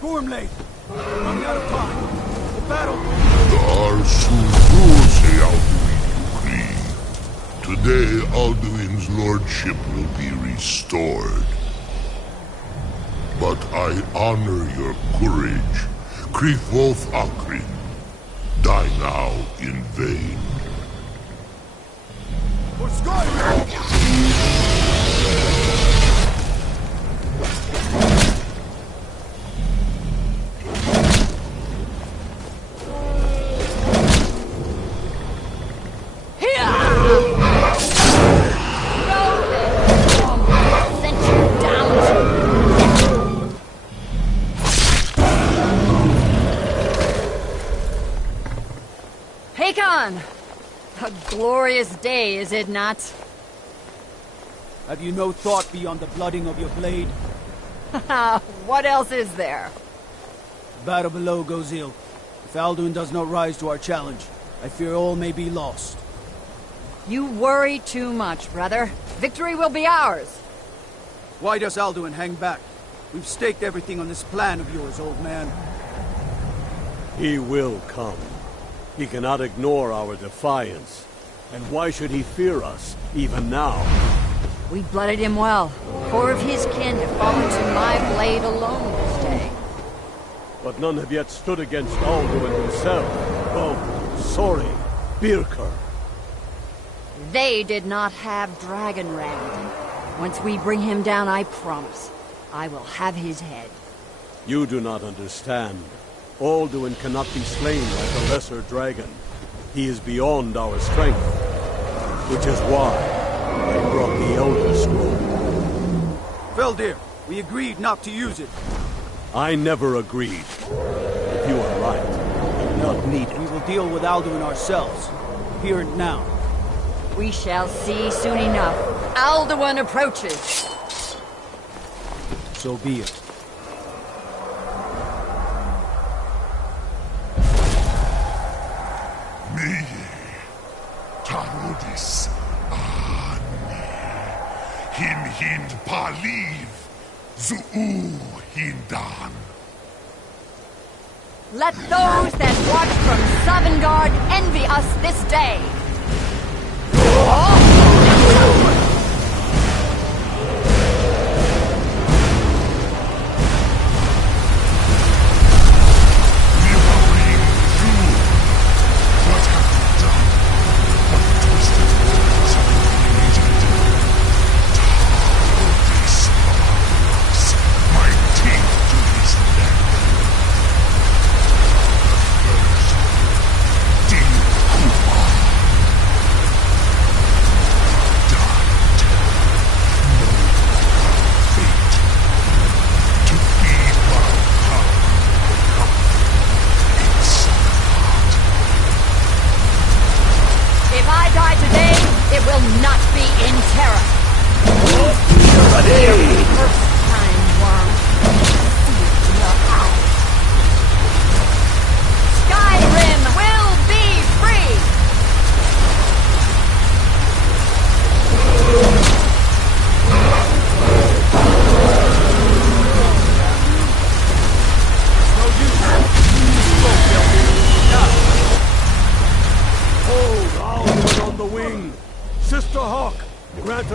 Gormley! Running out of time! The battle! Today, Alduin's lordship will be restored. But I honor your courage. Krithwolf Akrin. Die now in vain. For Skyrim! A glorious day, is it not? Have you no thought beyond the blooding of your blade? What else is there? The battle below goes ill. If Alduin does not rise to our challenge, I fear all may be lost. You worry too much, brother. Victory will be ours. Why does Alduin hang back? We've staked everything on this plan of yours, old man. He will come. He cannot ignore our defiance. And why should he fear us, even now? We blooded him well. 4 of his kin have fallen to my blade alone this day. But none have yet stood against Alduin himself. Oh, sorry, Birker. They did not have Dragonrand. Once we bring him down, I promise, I will have his head. You do not understand. Alduin cannot be slain like a lesser dragon. He is beyond our strength. Which is why I brought the Elder Scroll. Feldir, we agreed not to use it. I never agreed. If you are right, I do not need it. We will deal with Alduin ourselves. Here and now. We shall see soon enough. Alduin approaches. So be it. Tarudis Ani Him Hind Paliv Zuu Hindan. Let those that watch from Sovngarde envy us this day.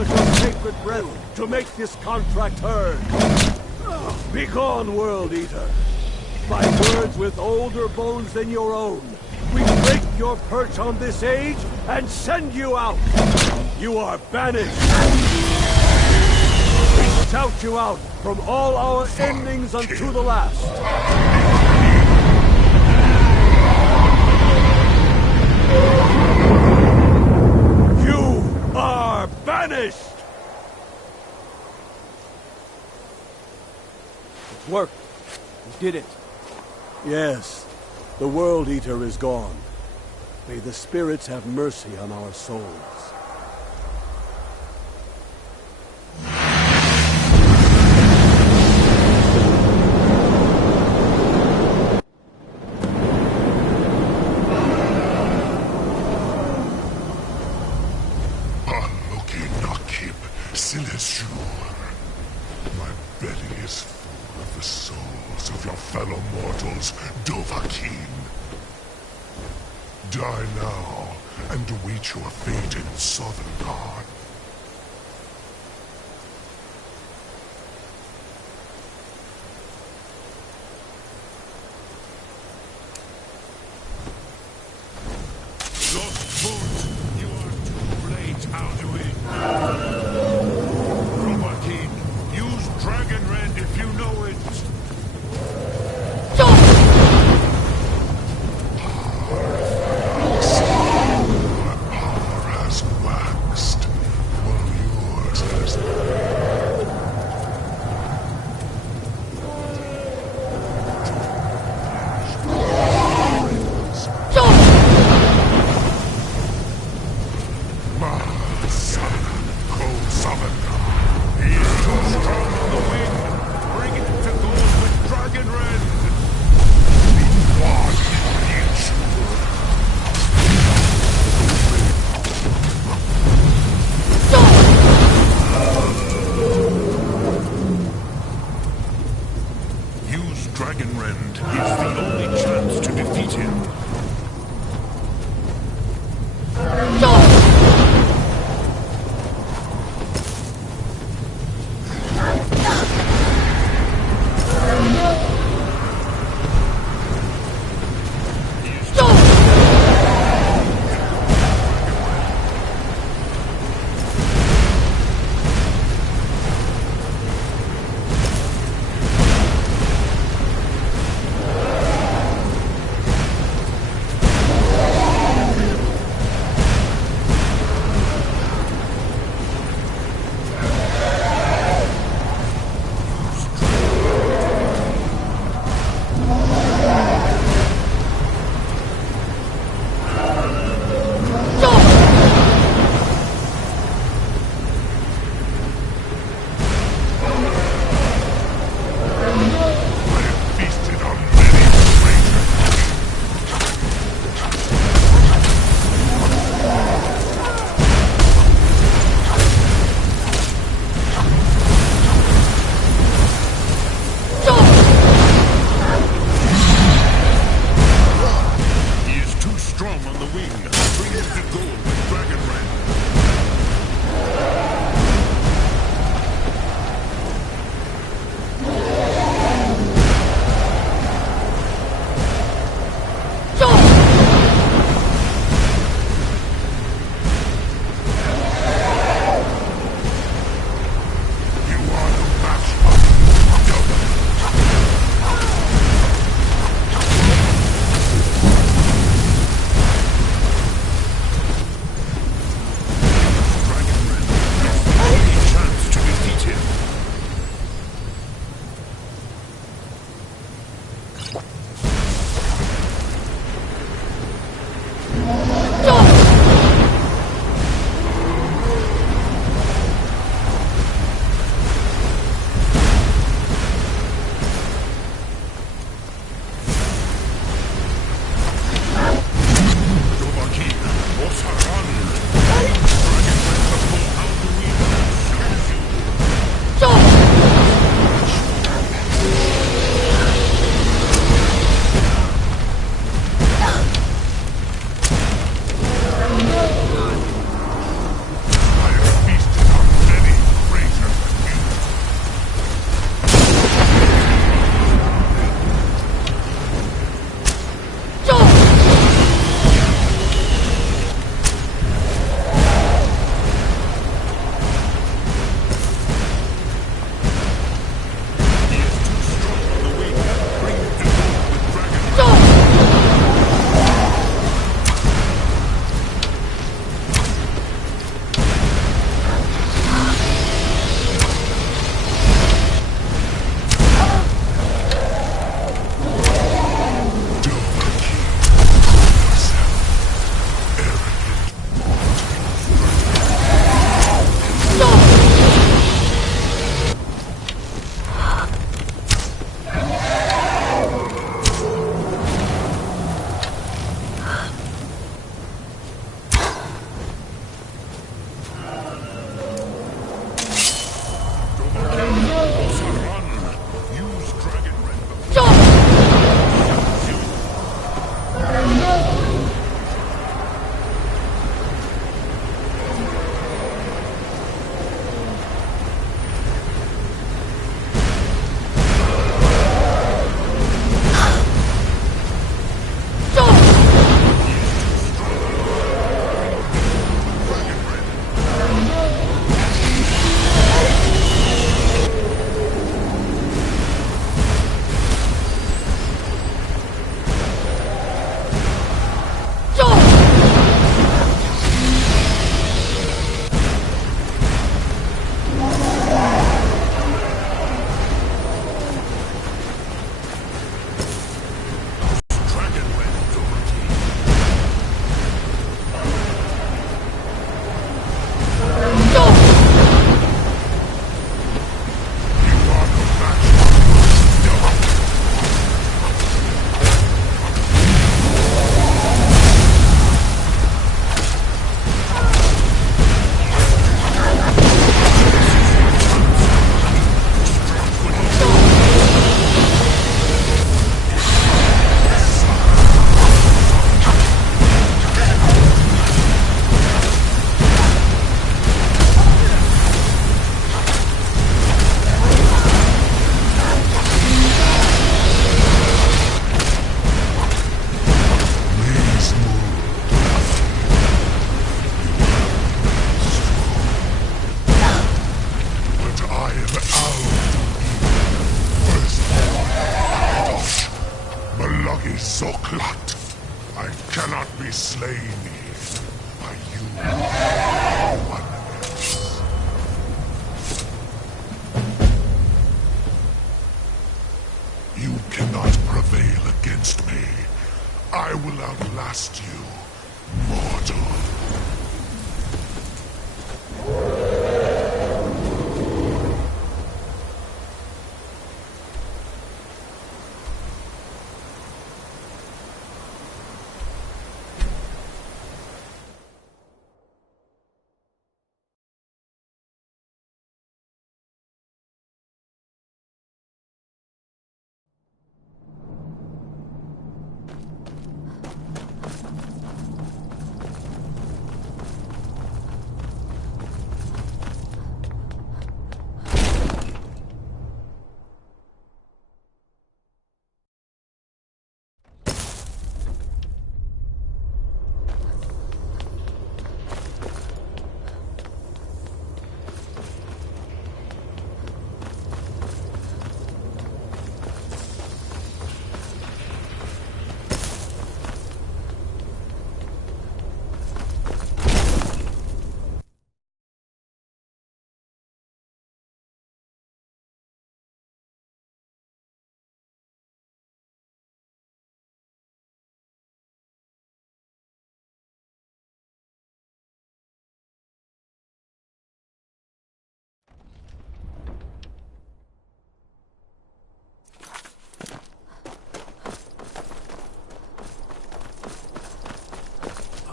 such a sacred breath to make this contract heard. Begone, World Eater. By words with older bones than your own, we break your perch on this age and send you out. You are banished. We shout you out from all our endings unto the last. You are banished! It's worked. We did it. Yes, the World Eater is gone. May the spirits have mercy on our souls. My belly is full of the souls of your fellow mortals, Dovahkiin. Die now, and await your fate in Sovngarde. Lost foot, you are too late, Alduin. Dovahkiin, use Dragon Rend if you know it. Dragon Rend is the only chance to defeat him. be slain by you. You cannot prevail against me. I will outlast you, mortal.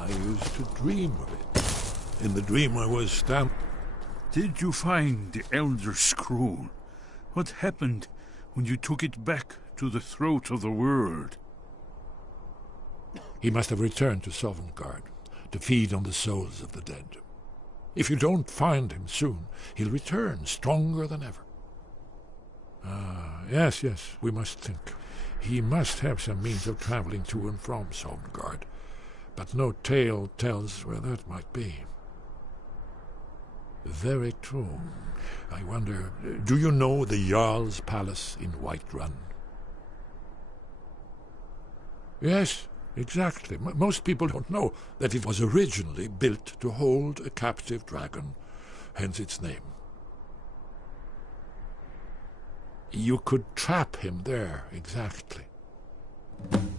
I used to dream of it. In the dream I was stamped. Did you find the Elder Scroll? What happened when you took it back to the throat of the world? He must have returned to Sovngarde to feed on the souls of the dead. If you don't find him soon, he'll return stronger than ever. Yes, we must think. He must have some means of traveling to and from Sovngarde, but no tale tells where that might be. Very true. I wonder, do you know the Jarl's palace in Whiterun? Yes, exactly. Most people don't know that it was originally built to hold a captive dragon, hence its name. You could trap him there, exactly.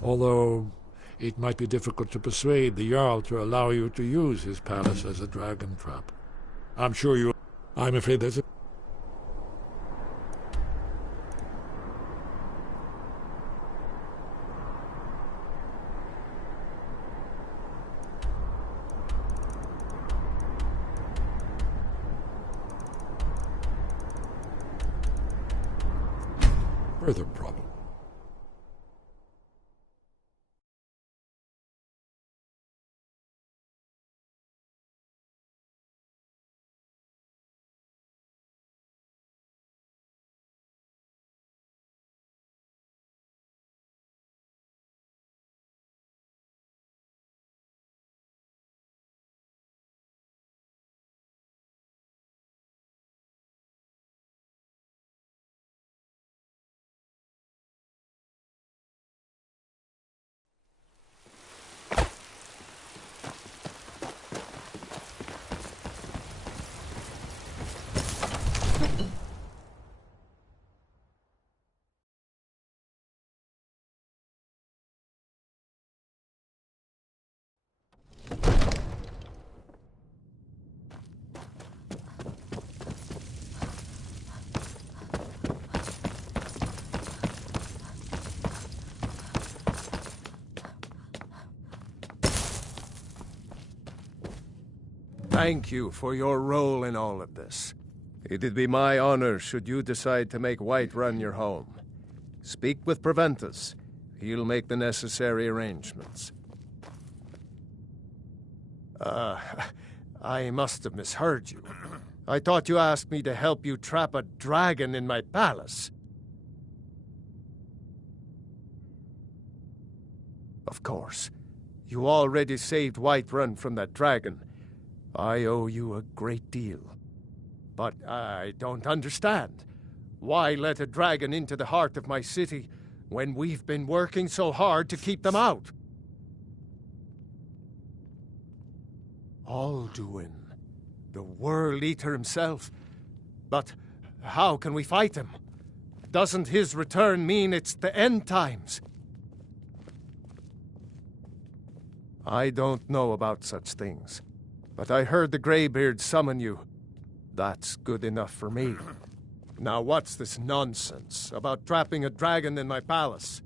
Although it might be difficult to persuade the Jarl to allow you to use his palace as a dragon trap. I'm afraid there's a... further problem. Thank you for your role in all of this. It'd be my honor should you decide to make Whiterun your home. Speak with Preventus. He'll make the necessary arrangements. I must have misheard you. I thought you asked me to help you trap a dragon in my palace. Of course. You already saved Whiterun from that dragon. I owe you a great deal. But I don't understand. Why let a dragon into the heart of my city when we've been working so hard to keep them out? Alduin, the World Eater himself. But how can we fight him? Doesn't his return mean it's the end times? I don't know about such things, but I heard the Greybeard summon you. That's good enough for me. Now what's this nonsense about trapping a dragon in my palace?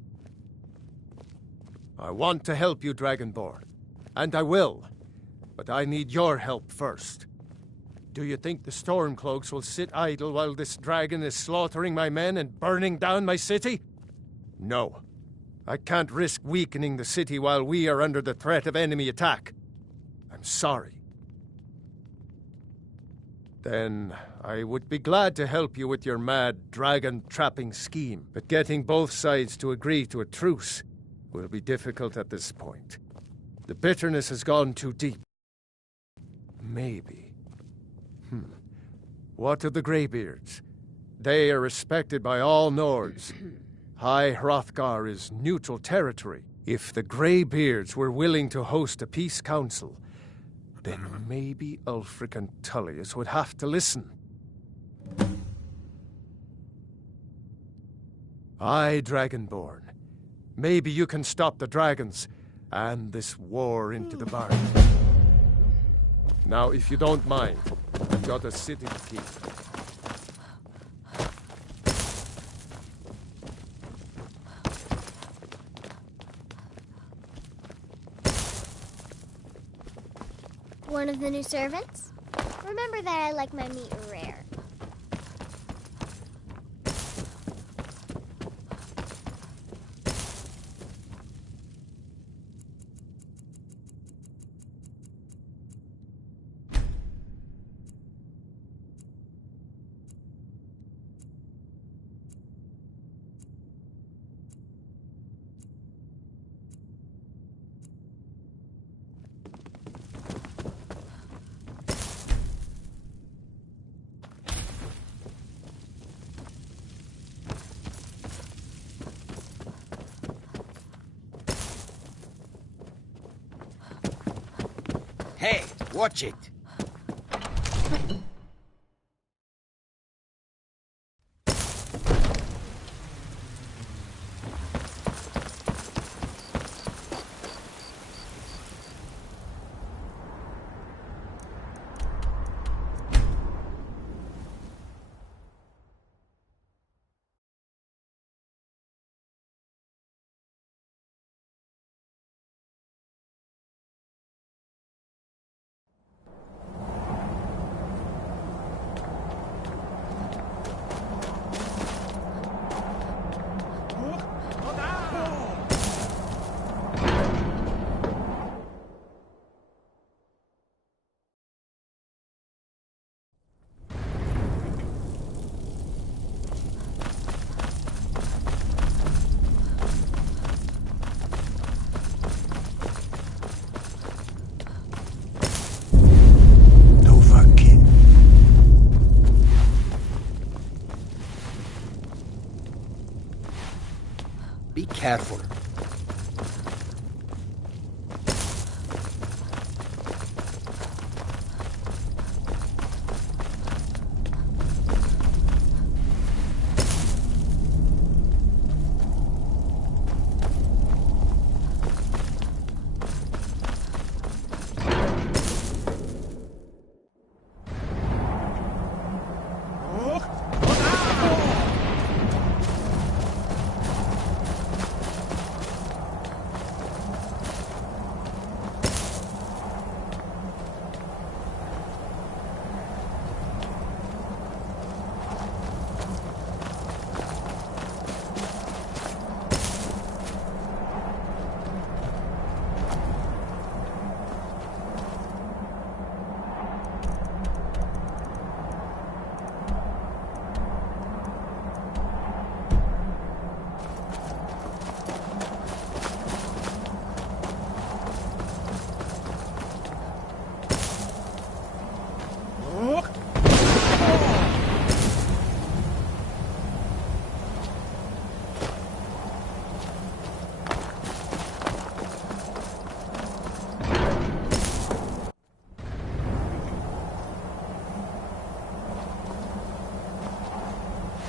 I want to help you, Dragonborn, and I will, but I need your help first. Do you think the Stormcloaks will sit idle while this dragon is slaughtering my men and burning down my city? No. I can't risk weakening the city while we are under the threat of enemy attack. I'm sorry. Then I would be glad to help you with your mad dragon-trapping scheme, but getting both sides to agree to a truce will be difficult at this point. The bitterness has gone too deep. Maybe. What of the Greybeards? They are respected by all Nords. High Hrothgar is neutral territory. If the Greybeards were willing to host a peace council, then maybe Ulfric and Tullius would have to listen. Aye, Dragonborn. Maybe you can stop the dragons and this war into the bargain. Now, if you don't mind, I've got a city to keep. One of the new servants? Remember that I like my meat rare. Hey, watch it. Be careful.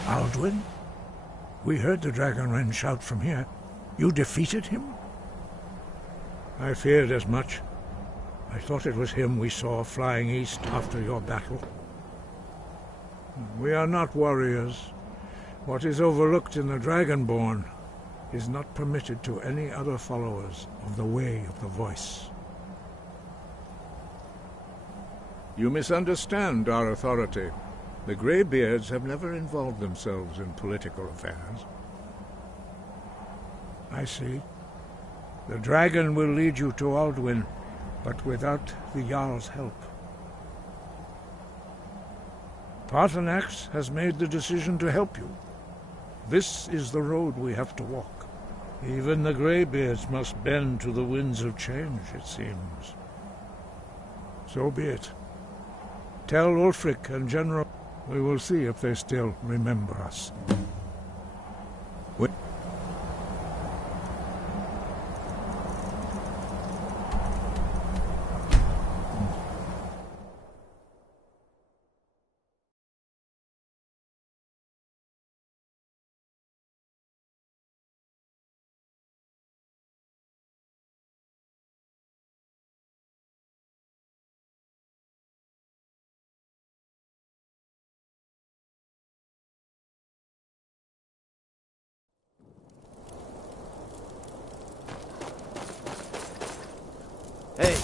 Alduin? We heard the Dragonren shout from here. You defeated him? I feared as much. I thought it was him we saw flying east after your battle. We are not warriors. What is overlooked in the Dragonborn is not permitted to any other followers of the Way of the Voice. You misunderstand our authority. The Greybeards have never involved themselves in political affairs. I see. The dragon will lead you to Alduin, but without the Jarl's help. Paarthurnax has made the decision to help you. This is the road we have to walk. Even the Greybeards must bend to the winds of change, it seems. So be it. Tell Ulfric and General. We will see if they still remember us. Hey,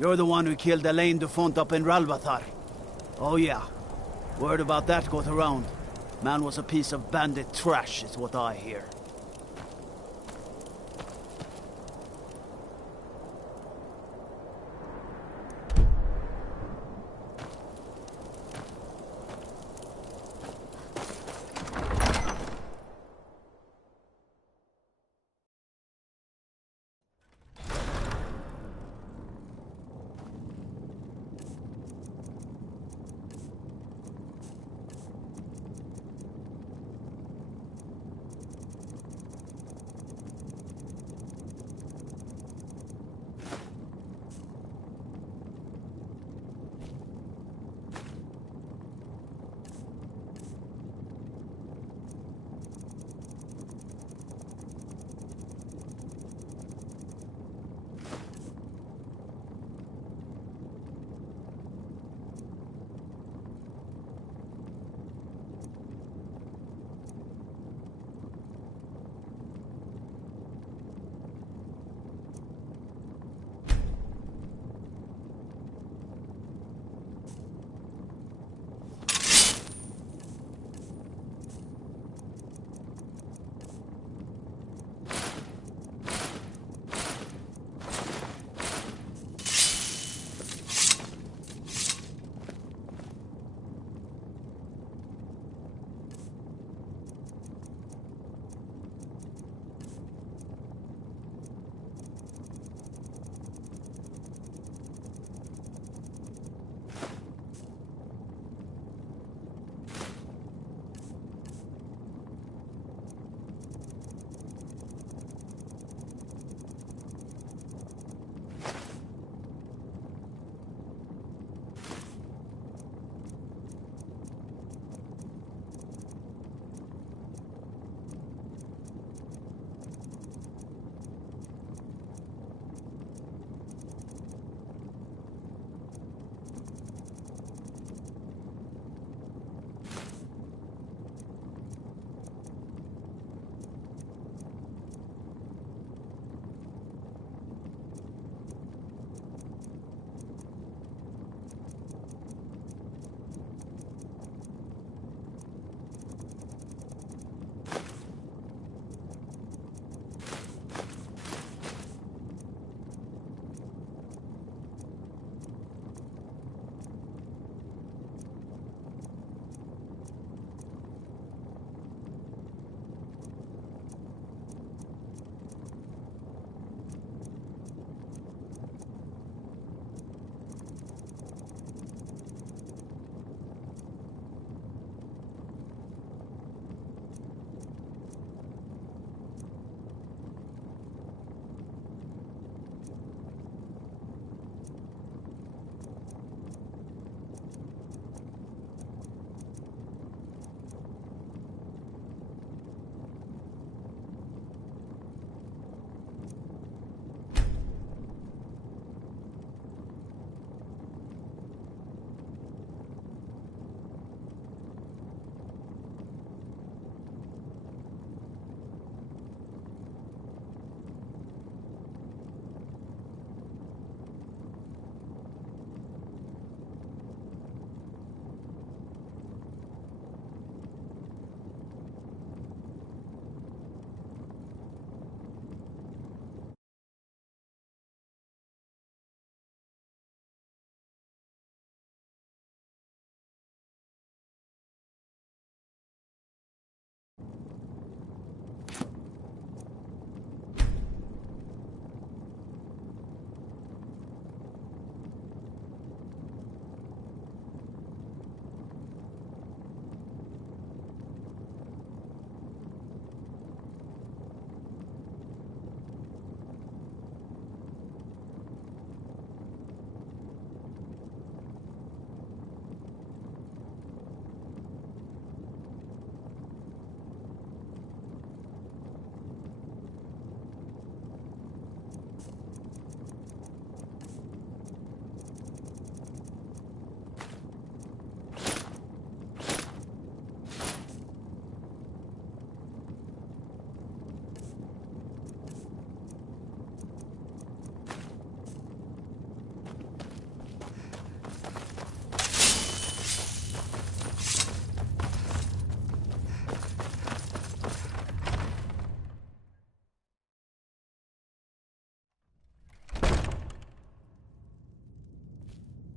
you're the one who killed Elaine Dufont up in Ralvathar. Oh yeah, word about that got around. Man was a piece of bandit trash, is what I hear.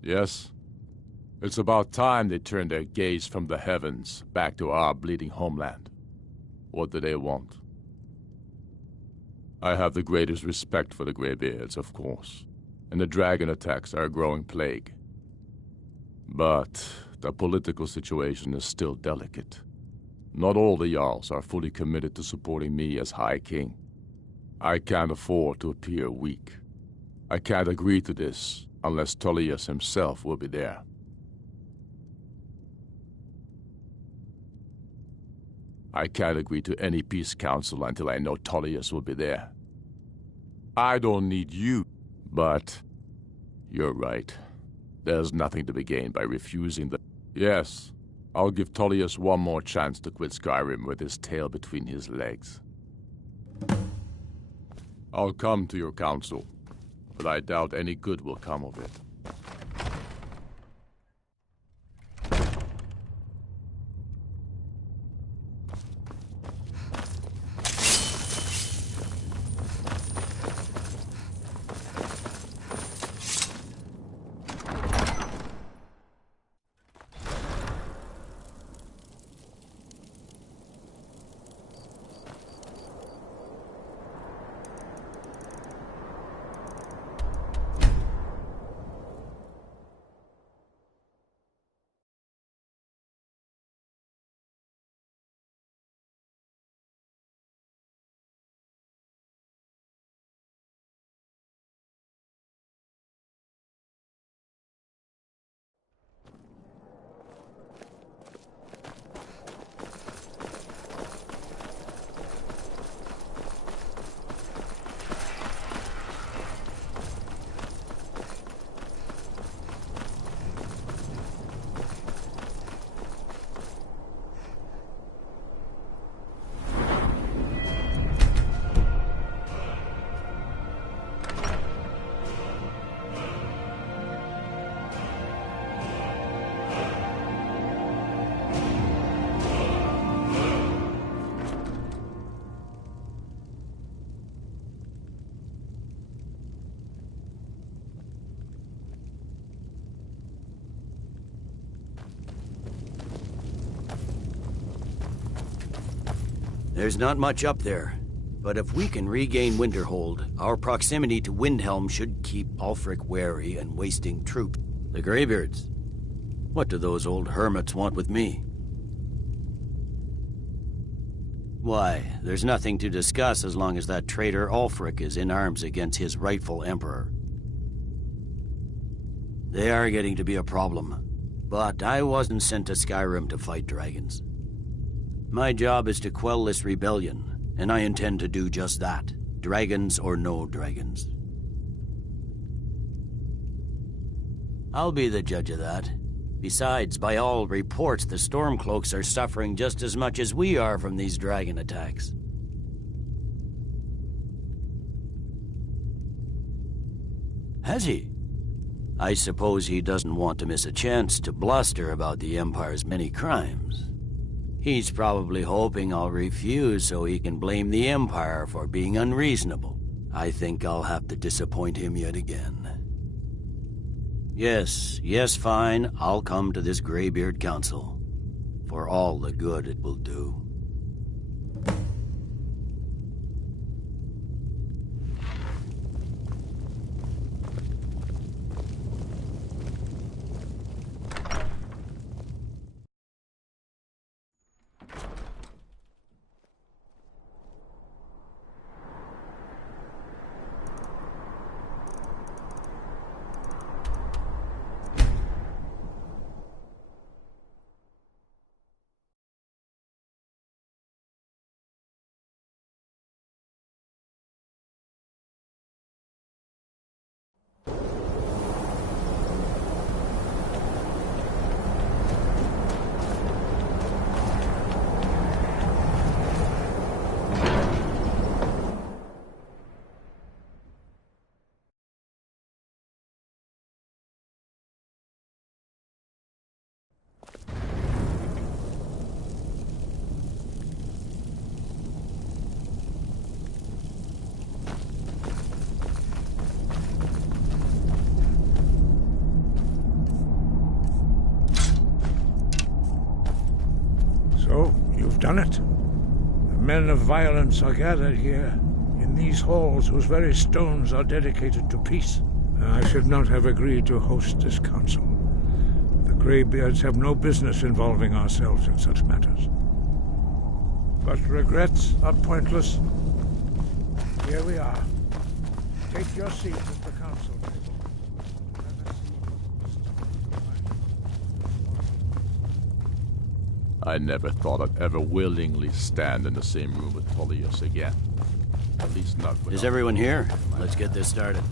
Yes? It's about time they turned their gaze from the heavens back to our bleeding homeland. What do they want? I have the greatest respect for the Greybeards, of course, and the dragon attacks are a growing plague. But the political situation is still delicate. Not all the Jarls are fully committed to supporting me as High King. I can't afford to appear weak. I can't agree to this unless Tullius himself will be there. I can't agree to any peace council until I know Tullius will be there. I don't need you, but you're right. There's nothing to be gained by refusing the... Yes, I'll give Tullius one more chance to quit Skyrim with his tail between his legs. I'll come to your council, but I doubt any good will come of it. There's not much up there, but if we can regain Winterhold, our proximity to Windhelm should keep Ulfric wary and wasting troops. The Greybeards? What do those old hermits want with me? Why, there's nothing to discuss as long as that traitor Ulfric is in arms against his rightful emperor. They are getting to be a problem, but I wasn't sent to Skyrim to fight dragons. My job is to quell this rebellion, and I intend to do just that, dragons or no dragons. I'll be the judge of that. Besides, by all reports, the Stormcloaks are suffering just as much as we are from these dragon attacks. Has he? I suppose he doesn't want to miss a chance to bluster about the Empire's many crimes. He's probably hoping I'll refuse so he can blame the Empire for being unreasonable. I think I'll have to disappoint him yet again. Yes, fine, I'll come to this Greybeard Council. For all the good it will do. So, you've done it. The men of violence are gathered here, in these halls whose very stones are dedicated to peace. I should not have agreed to host this council. The Greybeards have no business involving ourselves in such matters. But regrets are pointless. Here we are. Take your seat at the council table. I never thought I'd ever willingly stand in the same room with Tullius again. At least not with... Is everyone here? Let's get this started.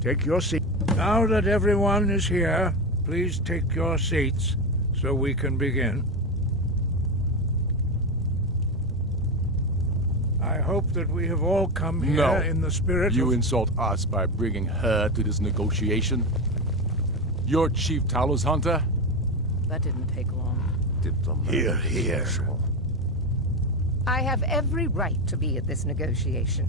Take your seat. Now that everyone is here, please take your seats so we can begin. I hope that we have all come here in the spirit You of... insult us by bringing her to this negotiation? You're Chief Talos Hunter? That didn't take long. Hear, hear. I have every right to be at this negotiation.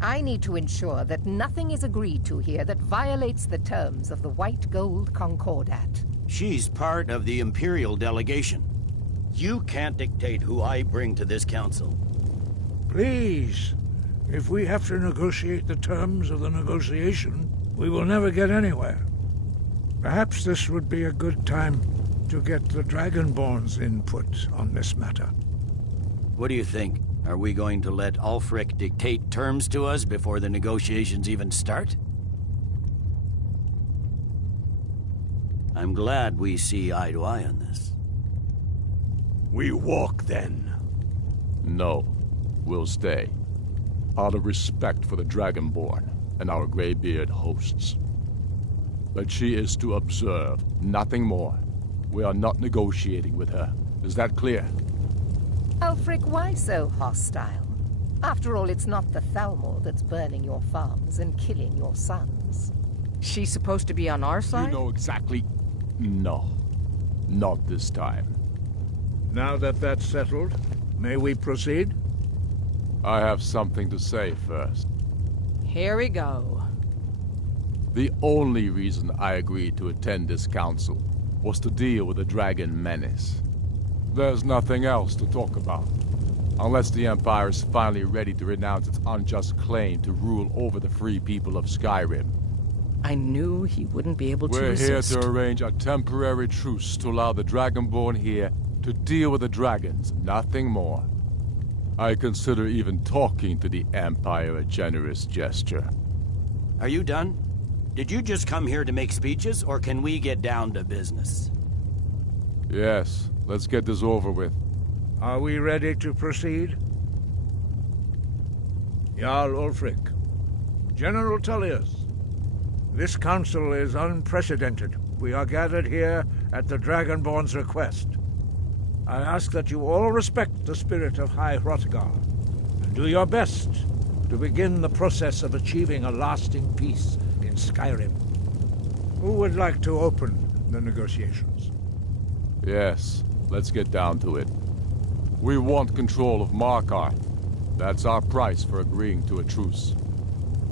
I need to ensure that nothing is agreed to here that violates the terms of the White Gold Concordat. She's part of the Imperial delegation. You can't dictate who I bring to this council. Please, if we have to negotiate the terms of the negotiation, we will never get anywhere. Perhaps this would be a good time to get the Dragonborn's input on this matter. What do you think? Are we going to let Ulfric dictate terms to us before the negotiations even start? I'm glad we see eye to eye on this. We walk, then. No. We'll stay. Out of respect for the Dragonborn and our Greybeard hosts. But she is to observe, nothing more. We are not negotiating with her. Is that clear? Ulfric, why so hostile? After all, it's not the Thalmor that's burning your farms and killing your sons. She's supposed to be on our side? You know exactly... No. Not this time. Now that that's settled, may we proceed? I have something to say first. Here we go. The only reason I agreed to attend this council was to deal with the dragon menace. There's nothing else to talk about. Unless the Empire is finally ready to renounce its unjust claim to rule over the free people of Skyrim. I knew he wouldn't be able to resist. We're here to arrange a temporary truce to allow the Dragonborn here to deal with the dragons, nothing more. I consider even talking to the Empire a generous gesture. Are you done? Did you just come here to make speeches, or can we get down to business? Yes, let's get this over with. Are we ready to proceed? Jarl Ulfric, General Tullius, this council is unprecedented. We are gathered here at the Dragonborn's request. I ask that you all respect the spirit of High Hrothgar, and do your best to begin the process of achieving a lasting peace in Skyrim. Who would like to open the negotiations? Yes, let's get down to it. We want control of Markarth. That's our price for agreeing to a truce.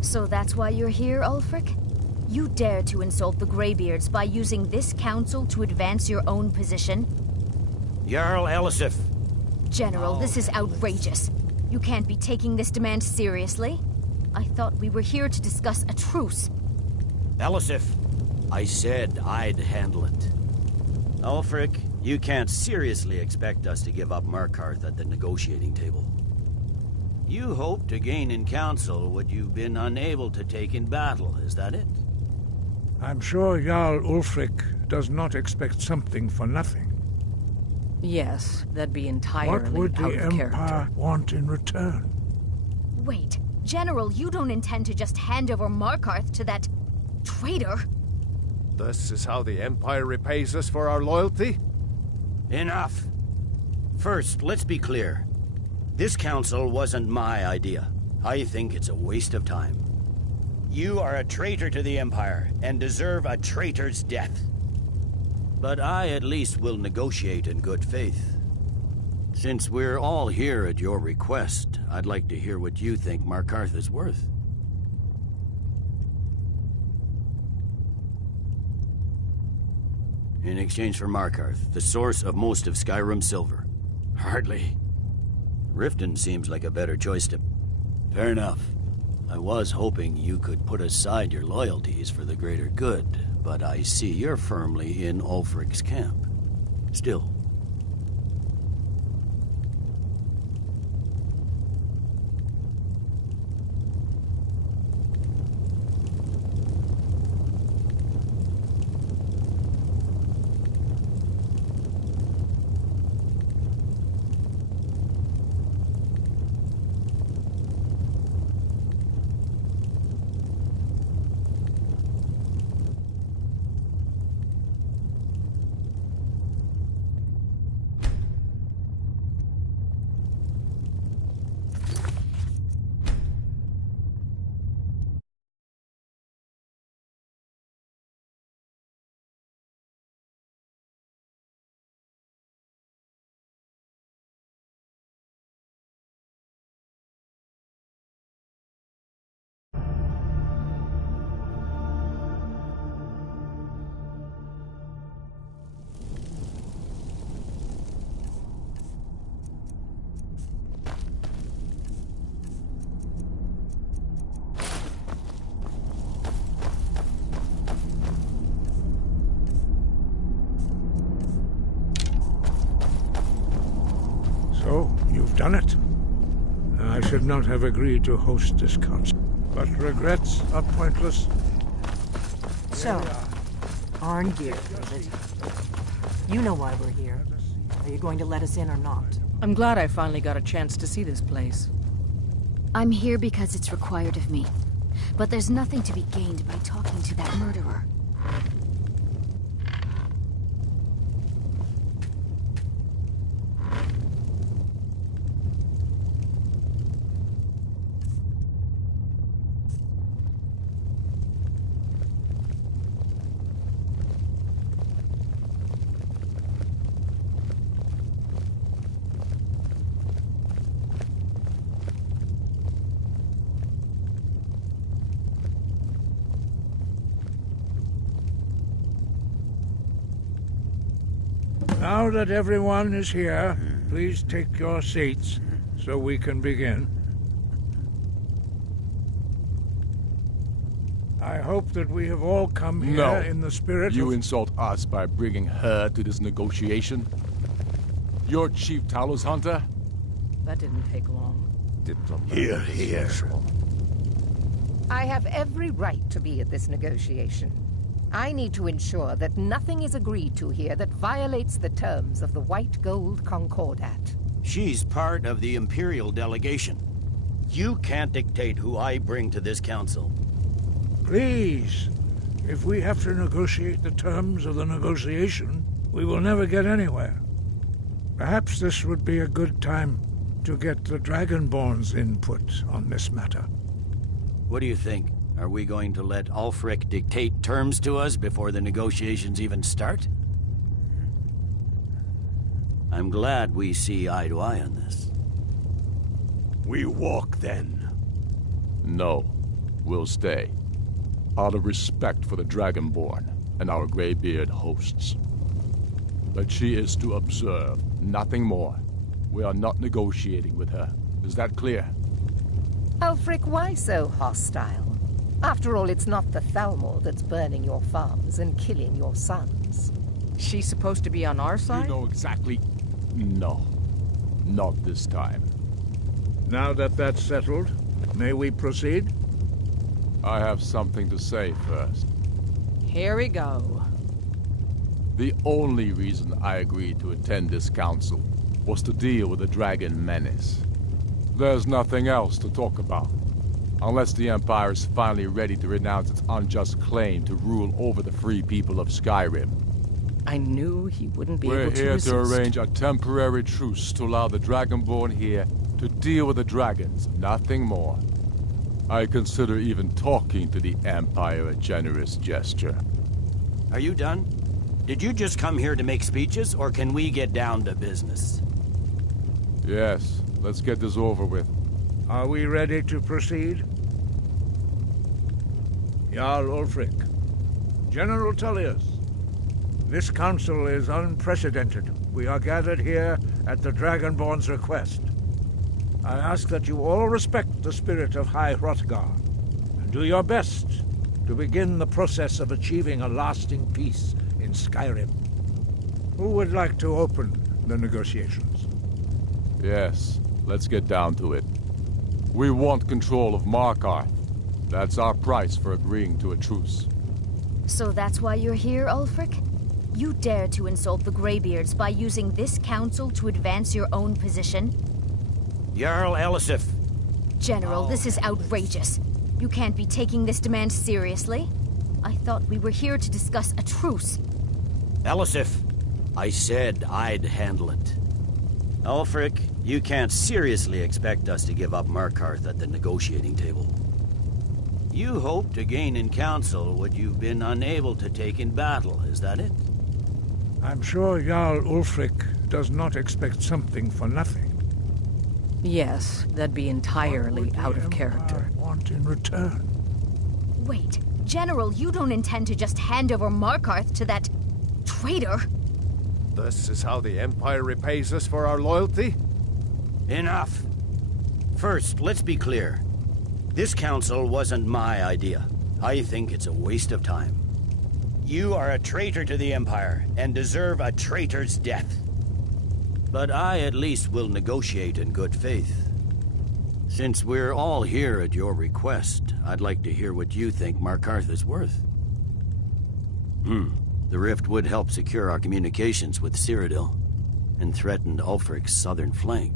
So that's why you're here, Ulfric? You dare to insult the Greybeards by using this council to advance your own position? Jarl Elisif. General, this is outrageous. You can't be taking this demand seriously. I thought we were here to discuss a truce. Elisif, I said I'd handle it. Ulfric, you can't seriously expect us to give up Markarth at the negotiating table. You hope to gain in council what you've been unable to take in battle, is that it? I'm sure Jarl Ulfric does not expect something for nothing. Yes, that'd be entirely What would out the of Empire character. want in return? Wait, General, you don't intend to just hand over Markarth to that traitor? This is how the Empire repays us for our loyalty? Enough. First, let's be clear. This council wasn't my idea. I think it's a waste of time. You are a traitor to the Empire, and deserve a traitor's death. But I at least will negotiate in good faith. Since we're all here at your request, I'd like to hear what you think Markarth is worth. In exchange for Markarth, the source of most of Skyrim's silver. Hardly. Riften seems like a better choice to... Fair enough. I was hoping you could put aside your loyalties for the greater good, but I see you're firmly in Ulfric's camp. Still. So, you've done it. I should not have agreed to host this council, but regrets are pointless. So, Arngeir, is it? You know why we're here. Are you going to let us in or not? I'm glad I finally got a chance to see this place. I'm here because it's required of me. But there's nothing to be gained by talking to that murderer. Now that everyone is here, please take your seats so we can begin. I hope that we have all come here in the spirit You of... insult us by bringing her to this negotiation? You're Chief Talos Hunter? That didn't take long. Hear, hear. I have every right to be at this negotiation. I need to ensure that nothing is agreed to here that violates the terms of the White Gold Concordat. She's part of the Imperial delegation. You can't dictate who I bring to this council. Please, if we have to negotiate the terms of the negotiation, we will never get anywhere. Perhaps this would be a good time to get the Dragonborn's input on this matter. What do you think? Are we going to let Ulfric dictate terms to us before the negotiations even start? I'm glad we see eye to eye on this. We walk, then. No. We'll stay. Out of respect for the Dragonborn and our Greybeard hosts. But she is to observe, nothing more. We are not negotiating with her. Is that clear? Ulfric, why so hostile? After all, it's not the Thalmor that's burning your farms and killing your sons. She's supposed to be on our side? You know exactly... No. Not this time. Now that that's settled, may we proceed? I have something to say first. Here we go. The only reason I agreed to attend this council was to deal with the dragon menace. There's nothing else to talk about. Unless the Empire is finally ready to renounce its unjust claim to rule over the free people of Skyrim. I knew he wouldn't be We're able to here resist. to arrange a temporary truce to allow the Dragonborn here to deal with the dragons, nothing more. I consider even talking to the Empire a generous gesture. Are you done? Did you just come here to make speeches, or can we get down to business? Yes, let's get this over with. Are we ready to proceed? Jarl Ulfric, General Tullius, this council is unprecedented. We are gathered here at the Dragonborn's request. I ask that you all respect the spirit of High Hrothgar, and do your best to begin the process of achieving a lasting peace in Skyrim. Who would like to open the negotiations? Yes, let's get down to it. We want control of Markarth. That's our price for agreeing to a truce. So that's why you're here, Ulfric? You dare to insult the Greybeards by using this council to advance your own position? Jarl Elisif. General, this is outrageous. You can't be taking this demand seriously. I thought we were here to discuss a truce. Elisif, I said I'd handle it. Ulfric, you can't seriously expect us to give up Markarth at the negotiating table. You hope to gain in council what you've been unable to take in battle, is that it? I'm sure Jarl Ulfric does not expect something for nothing. Yes, that'd be entirely out of character. Want in return? Wait, General, you don't intend to just hand over Markarth to that traitor? This is how the Empire repays us for our loyalty? Enough. First, let's be clear. This council wasn't my idea. I think it's a waste of time. You are a traitor to the Empire and deserve a traitor's death. But I at least will negotiate in good faith. Since we're all here at your request, I'd like to hear what you think Markarth is worth. The rift would help secure our communications with Cyrodiil and threatened Ulfric's southern flank.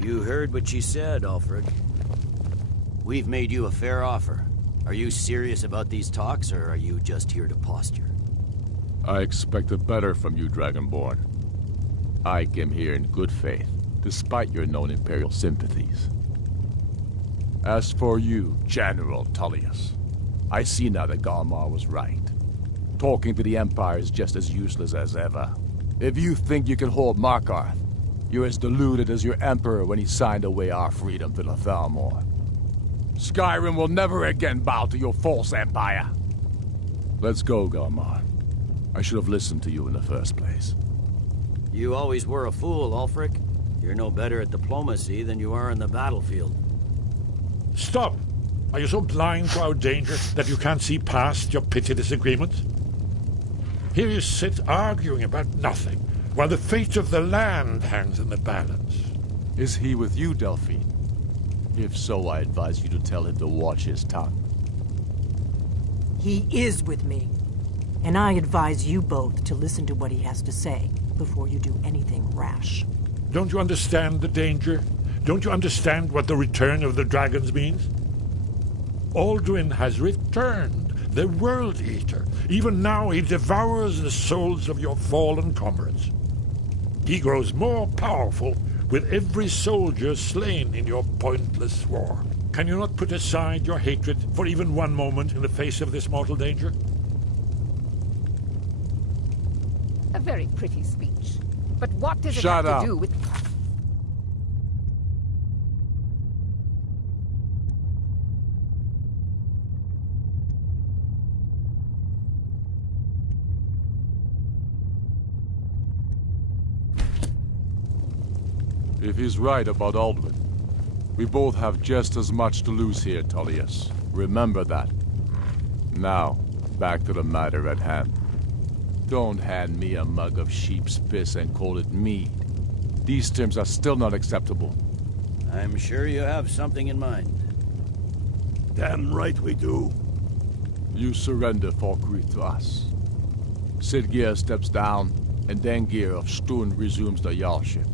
You heard what she said, Ulfric. We've made you a fair offer. Are you serious about these talks, or are you just here to posture? I expected better from you, Dragonborn. I came here in good faith, despite your known Imperial sympathies. As for you, General Tullius, I see now that Galmar was right. Talking to the Empire is just as useless as ever. If you think you can hold Markarth, you're as deluded as your Emperor when he signed away our freedom to the Thalmor. Skyrim will never again bow to your false empire. Let's go, Galmar. I should have listened to you in the first place. You always were a fool, Ulfric. You're no better at diplomacy than you are in the battlefield. Stop! Are you so blind to our danger that you can't see past your petty disagreements? Here you sit arguing about nothing, while the fate of the land hangs in the balance. Is he with you, Delphine? If so, I advise you to tell him to watch his tongue. He is with me. And I advise you both to listen to what he has to say before you do anything rash. Don't you understand the danger? Don't you understand what the return of the dragons means? Alduin has returned, the World Eater. Even now he devours the souls of your fallen comrades. He grows more powerful with every soldier slain in your pointless war. Can you not put aside your hatred for even one moment in the face of this mortal danger? A very pretty speech. But what does it Shut have up. to do with... If he's right about Alduin, we both have just as much to lose here, Tullius. Remember that. Now, back to the matter at hand. Don't hand me a mug of sheep's piss and call it mead. These terms are still not acceptable. I'm sure you have something in mind. Damn right we do. You surrender Falkreath to us. Sidgeir steps down, and Dangir of Stun resumes the Jarlship.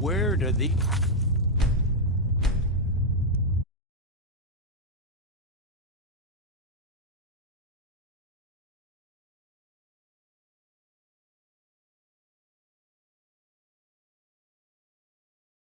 Where do the...